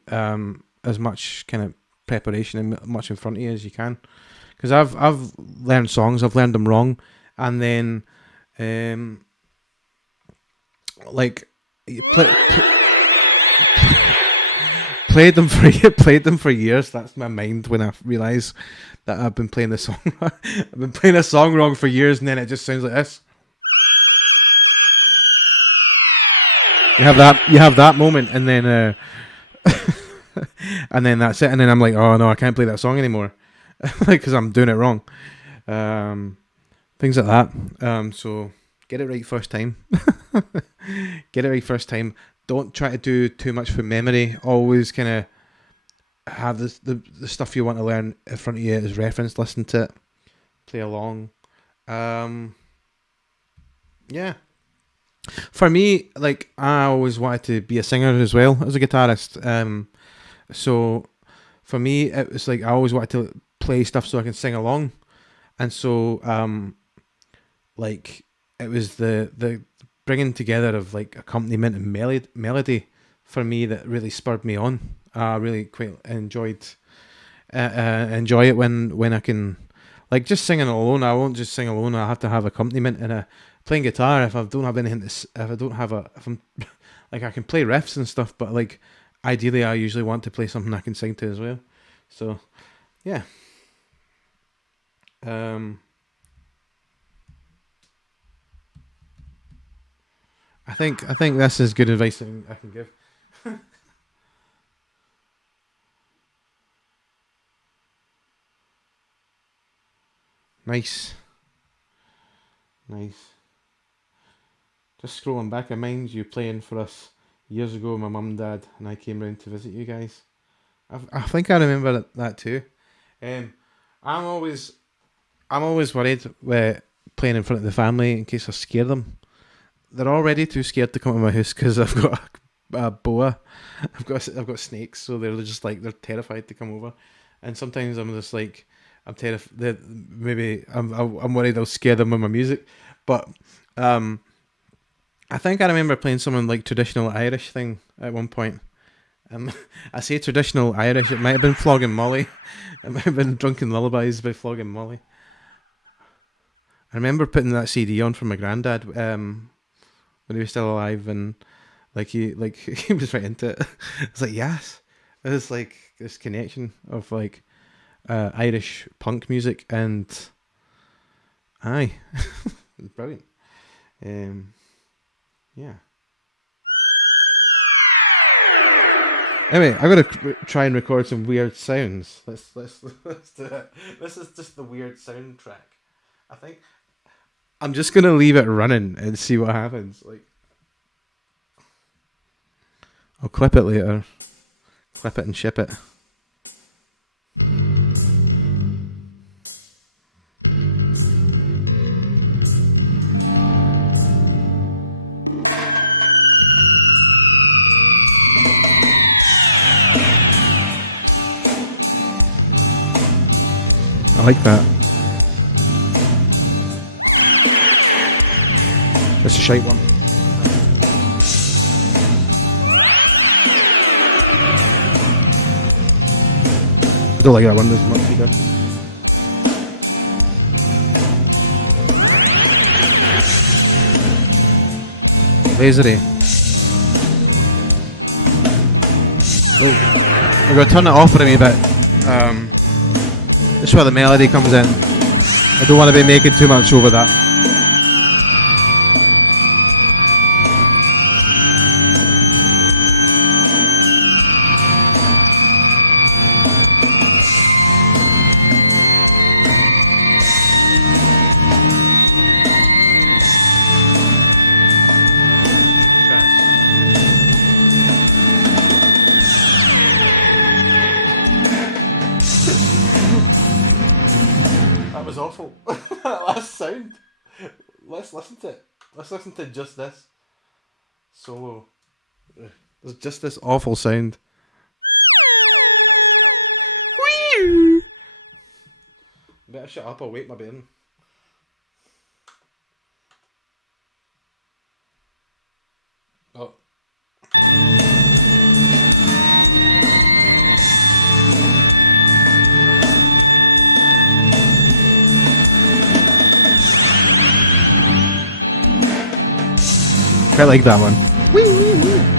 as much kind of preparation and much in front of you as you can. Because I've learned songs, I've learned them wrong, and then like you played them for years. That's my mind when I realise that I've been playing the song. I've been playing a song wrong for years, and then it just sounds like this. You have that moment, and then and then that's it. And then I'm like, oh no, I can't play that song anymore, because I'm doing it wrong. Things like that. So get it right first time. Get it right first time. Don't try to do too much from memory. Always kind of have the stuff you want to learn in front of you as reference. Listen to it. Play along. Yeah. For me, like, I always wanted to be a singer as well as a guitarist. So for me, it was like I always wanted to play stuff so I can sing along. And so, like, it was the bringing together of like accompaniment and melody for me that really spurred me on. I really quite enjoy it when I can, like, just singing alone. I won't just sing alone. I have to have accompaniment, and playing guitar. If I don't have anything if I'm like, I can play riffs and stuff, but like, ideally I usually want to play something I can sing to as well. So yeah. I think this is good advice that I can give. Nice. Just scrolling back, I mind you playing for us years ago, my mum and dad, and I came round to visit you guys. I think I remember that too. I'm always worried with playing in front of the family in case I scare them. They're already too scared to come to my house because I've got a boa. I've got snakes, so they're just like, they're terrified to come over. and sometimes I'm just like, I'm terrified that maybe I'm worried I'll scare them with my music, but um, I think I remember playing some like traditional Irish thing at one point. I say traditional Irish. It might have been Flogging Molly. It might have been Drunken Lullabies by Flogging Molly. I remember putting that CD on for my granddad when he was still alive, and he was right into it. It's like yes, it was like this connection of like Irish punk music and aye, it's brilliant. Um, yeah. Anyway, I'm gonna try and record some weird sounds. Let's do it. This is just the weird soundtrack. I think I'm just gonna leave it running and see what happens. Like, I'll clip it later. Clip it and ship it. I like that. That's a shite one. I don't like that one as much either. Lasery. Oh, I'm gonna turn it off for a wee bit. This is where the melody comes in. I don't want to be making too much over that. That was awful. That last sound. Let's listen to it. Let's listen to just this solo. There's just this awful sound. Whee! Better shut up, I'll wake my bairn. Oh. I like that one. Wee, wee, wee.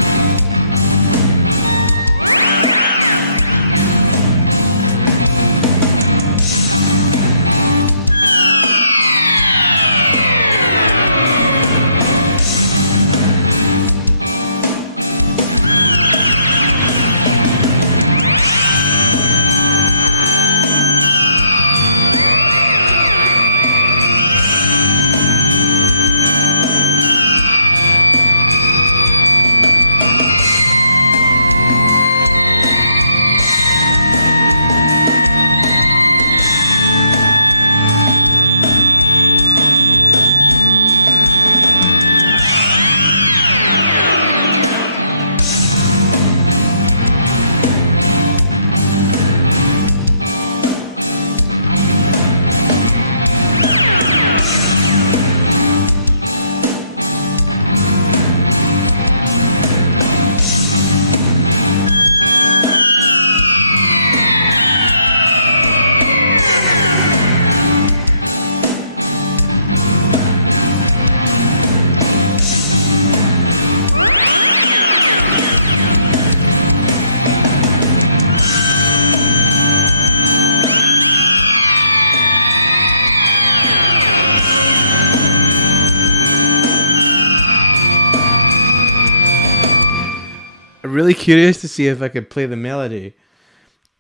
I'm really curious to see if I could play the melody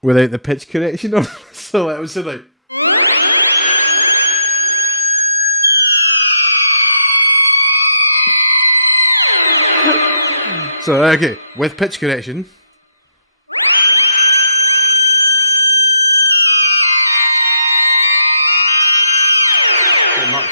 without the pitch correction on. So it was like. So okay, with pitch correction. Pretty much.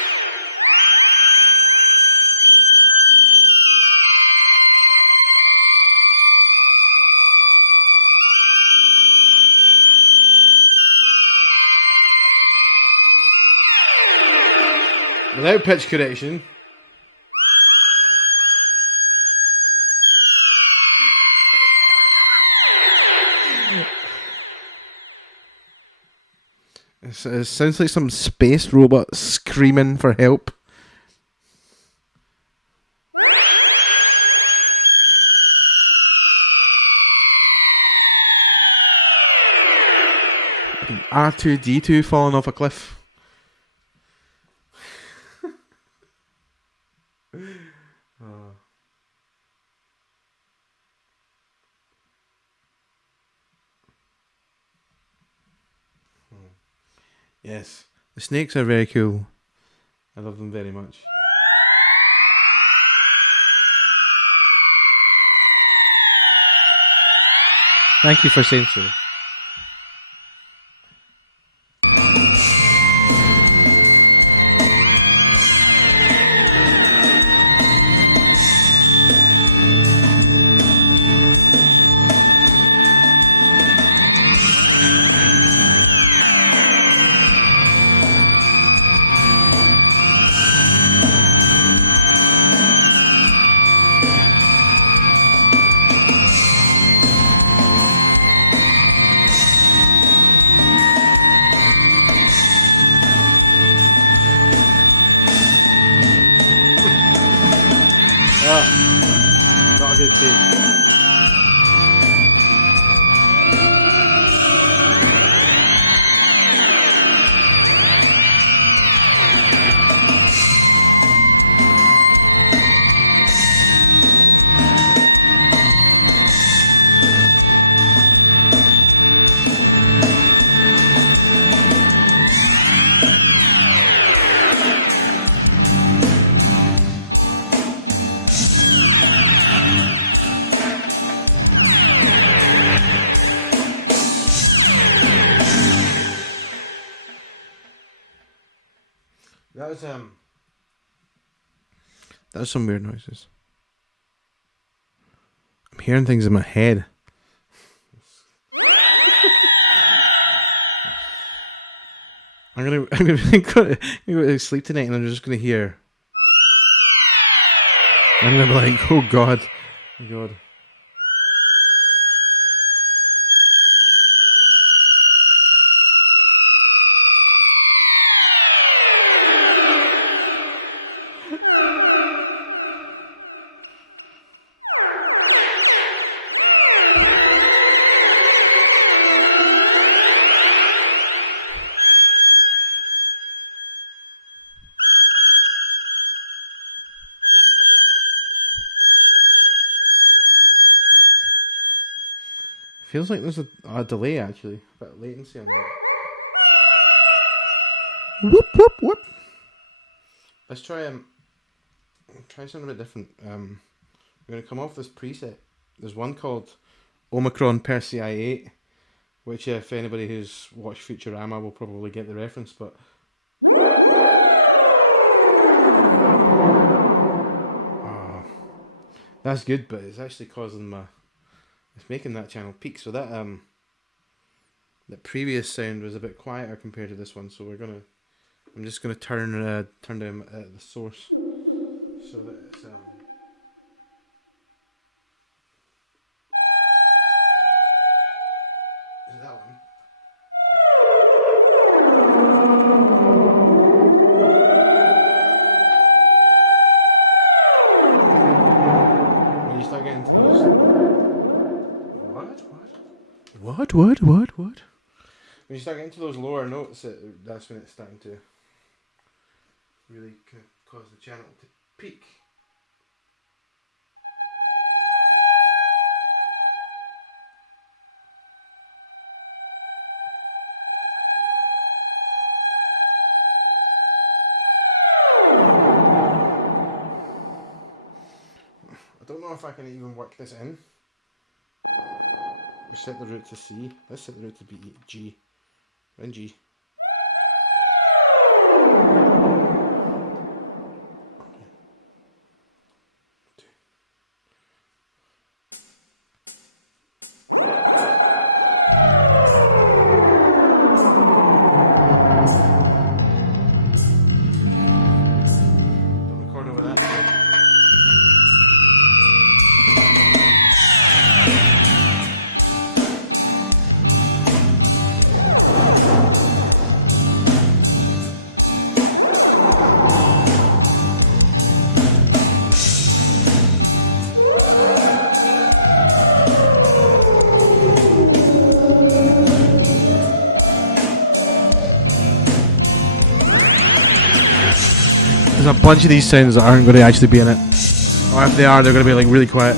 Without pitch correction. It sounds like some space robot screaming for help. R2-D2 falling off a cliff. Yes, the snakes are very cool. I love them very much. Thank you for saying so. Not a good take. That was some weird noises. I'm hearing things in my head. I'm gonna go to sleep tonight and I'm just gonna hear. I'm gonna be like, oh God. Oh God. Feels like there's a delay actually, a bit of latency on that. Whoop whoop whoop. Let's try something a bit different. We're gonna come off this preset. There's one called Omicron Persei 8, which if anybody who's watched Futurama will probably get the reference, but that's good, but it's actually causing it's making that channel peak, so that that previous sound was a bit quieter compared to this one. So I'm just gonna turn down the source so that it's is it that one? When you start getting to those. What? When you start getting to those lower notes, that's when it's starting to really cause the channel to peak. I don't know if I can even work this in. We set the root to C. Let's set the root to G. We're in G. a bunch of these sounds that aren't going to actually be in it. Or if they are, they're going to be like really quiet.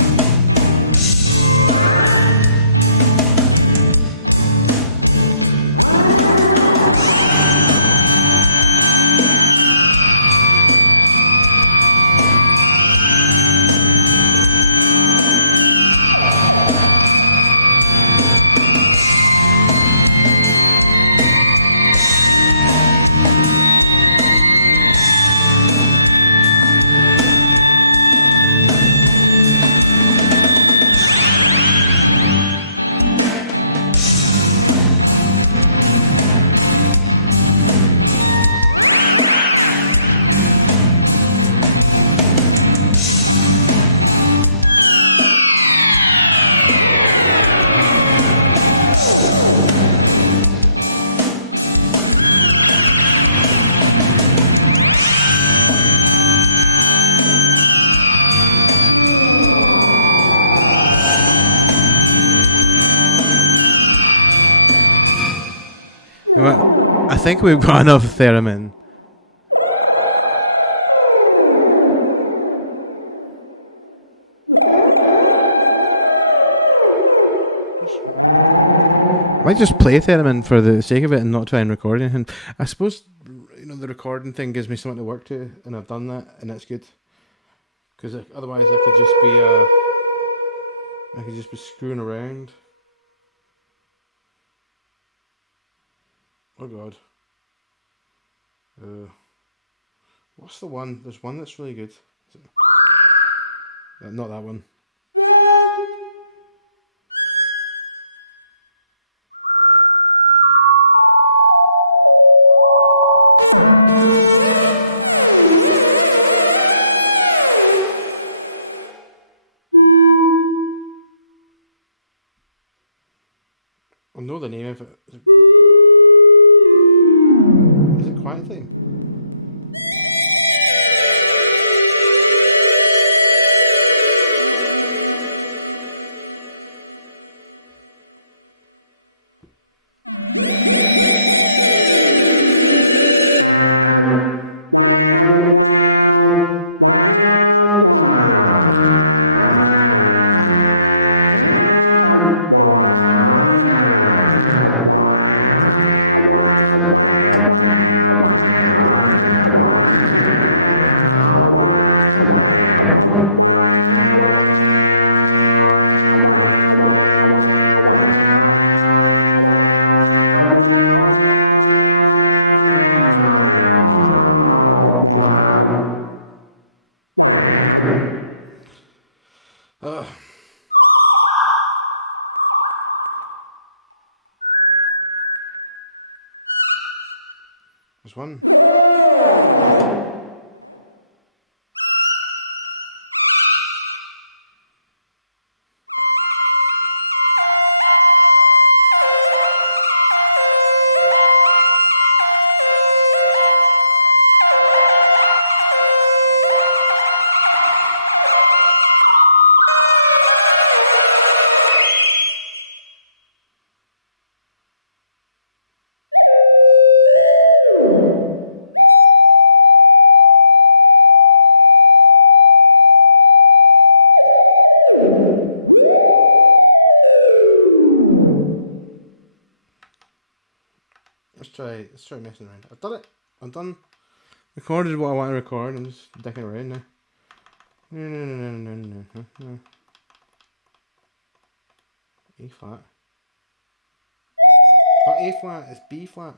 I think we've got enough theremin. I might just play theremin for the sake of it and not try and record anything. I suppose, you know, the recording thing gives me something to work to, and I've done that, and that's good. Because otherwise I could just be screwing around. Oh god. What's the one? There's one that's really good. Not that one. I know the name of it. Is it Quiet Time? There's one. Let's try messing around. I've done it. I'm done. Recorded what I want to record. I'm just dicking around now. No. A flat. It's not A flat, it's B flat.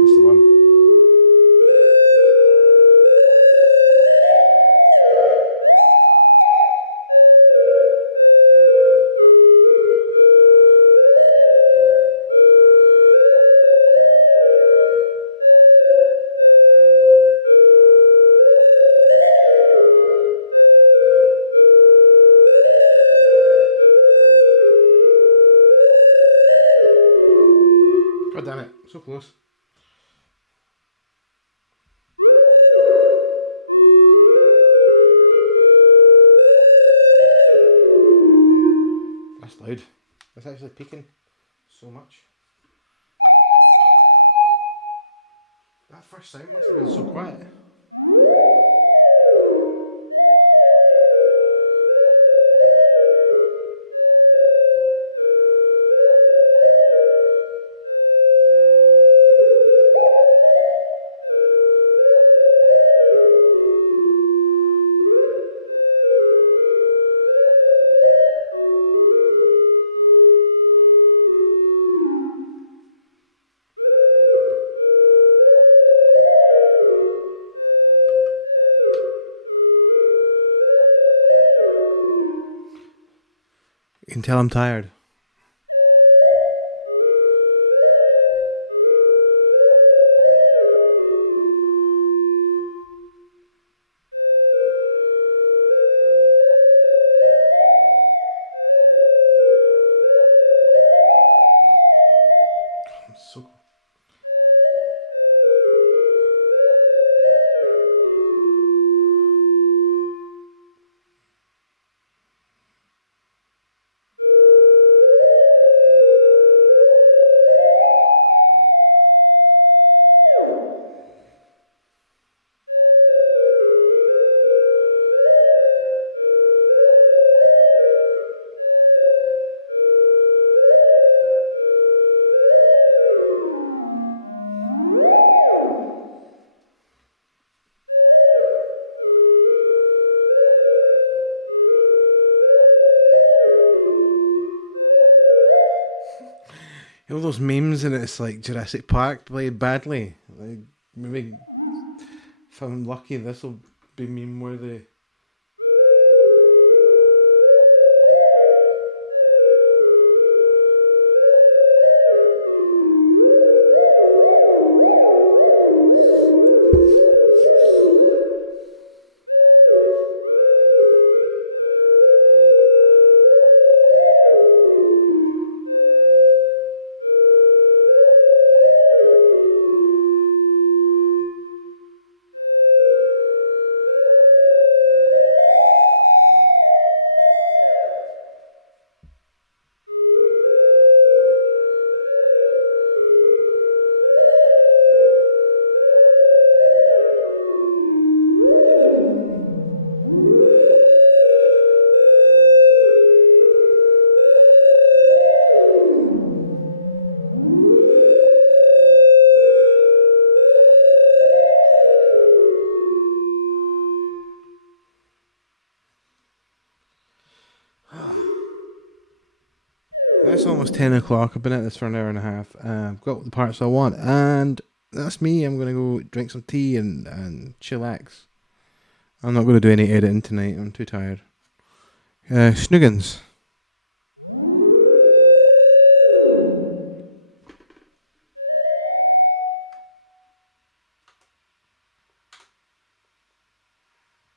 That's the one. God damn it, so close. That's loud. That's actually peaking so much. That first sound must have been so quiet. You can tell I'm tired. I'm so cool. You know those memes and it's like Jurassic Park played badly? Like, maybe if I'm lucky this will be meme worthy. It's almost 10 o'clock. I've been at this for an hour and a half. Got the parts I want, and that's me. I'm going to go drink some tea and chillax. I'm not going to do any editing tonight. I'm too tired. Snoogans.